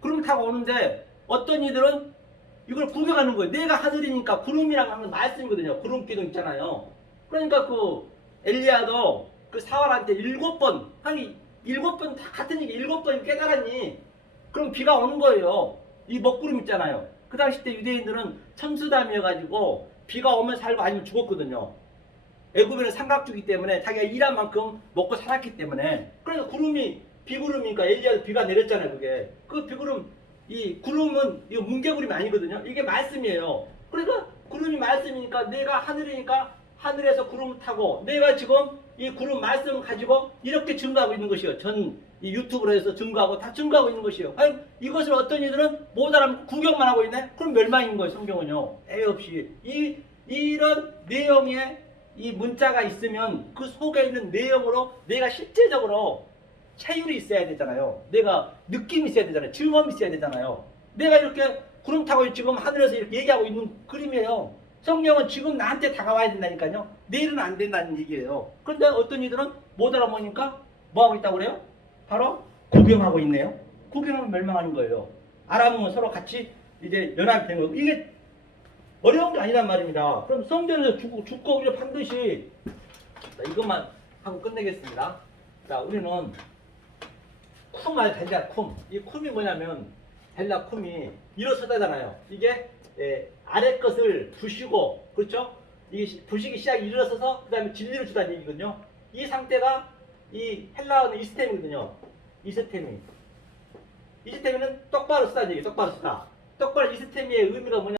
구름을 타고 오는데 어떤 이들은 이걸 구경하는 거예요. 내가 하늘이니까 구름이라고 하는 말씀이거든요. 구름 기둥 있잖아요. 그러니까 그 엘리야도 그 사활한테 7번 아니 7번 다 같은 얘기 7번 깨달았니? 그럼 비가 오는 거예요. 이 먹구름 있잖아요. 그 당시 때 유대인들은 천수담이어가지고 비가 오면 살고 아니면 죽었거든요. 애굽에는 삼각주기 때문에 자기가 일한 만큼 먹고 살았기 때문에. 그래서 구름이 비구름이니까 엘리야도 비가 내렸잖아요. 그게 그 비구름 이 구름은 이거 뭉게구름이 아니거든요. 이게 말씀이에요. 그러니까 구름이 말씀이니까 내가 하늘이니까 하늘에서 구름을 타고 내가 지금 이 구름 말씀을 가지고 이렇게 증거하고 있는 것이요. 전 이 유튜브로 해서 증거하고 다 증거하고 있는 것이요. 아니 이것을 어떤 이들은 못 알아보고 구경만 하고 있네. 그럼 멸망인 거예요. 성경은요. 애 없이 이런 내용의 이 문자가 있으면 그 속에 있는 내용으로 내가 실제적으로 체율이 있어야 되잖아요. 내가 느낌이 있어야 되잖아요. 증험이 있어야 되잖아요. 내가 이렇게 구름 타고 지금 하늘에서 이렇게 얘기하고 있는 그림이에요. 성령은 지금 나한테 다가와야 된다니까요. 내일은 안 된다는 얘기예요. 그런데 어떤 이들은 못 알아보니까 뭐하고 있다고 그래요? 바로 구경하고 있네요. 구경하면 멸망하는 거예요. 알아보면 서로 같이 이제 연합이 되는 거고 이게 어려운 게 아니란 말입니다. 그럼 성전에서 죽고 우리가 반드시 이것만 하고 끝내겠습니다. 자, 우리는 쿰 말 델라 쿰. 이 쿰이 뭐냐면 델라 쿰이 일어서다잖아요. 이게 아래 것을 부시고 그렇죠? 이게 부식이 시작이 일어서서 그다음에 진리를 주다는 얘기거든요. 이 상태가 이 헬라어는 이스템이거든요. 이스템이. 이스템이는 똑바로 쓰다는 얘기. 똑바로 쓰다. 똑바로 이스템의 의미가 뭐냐?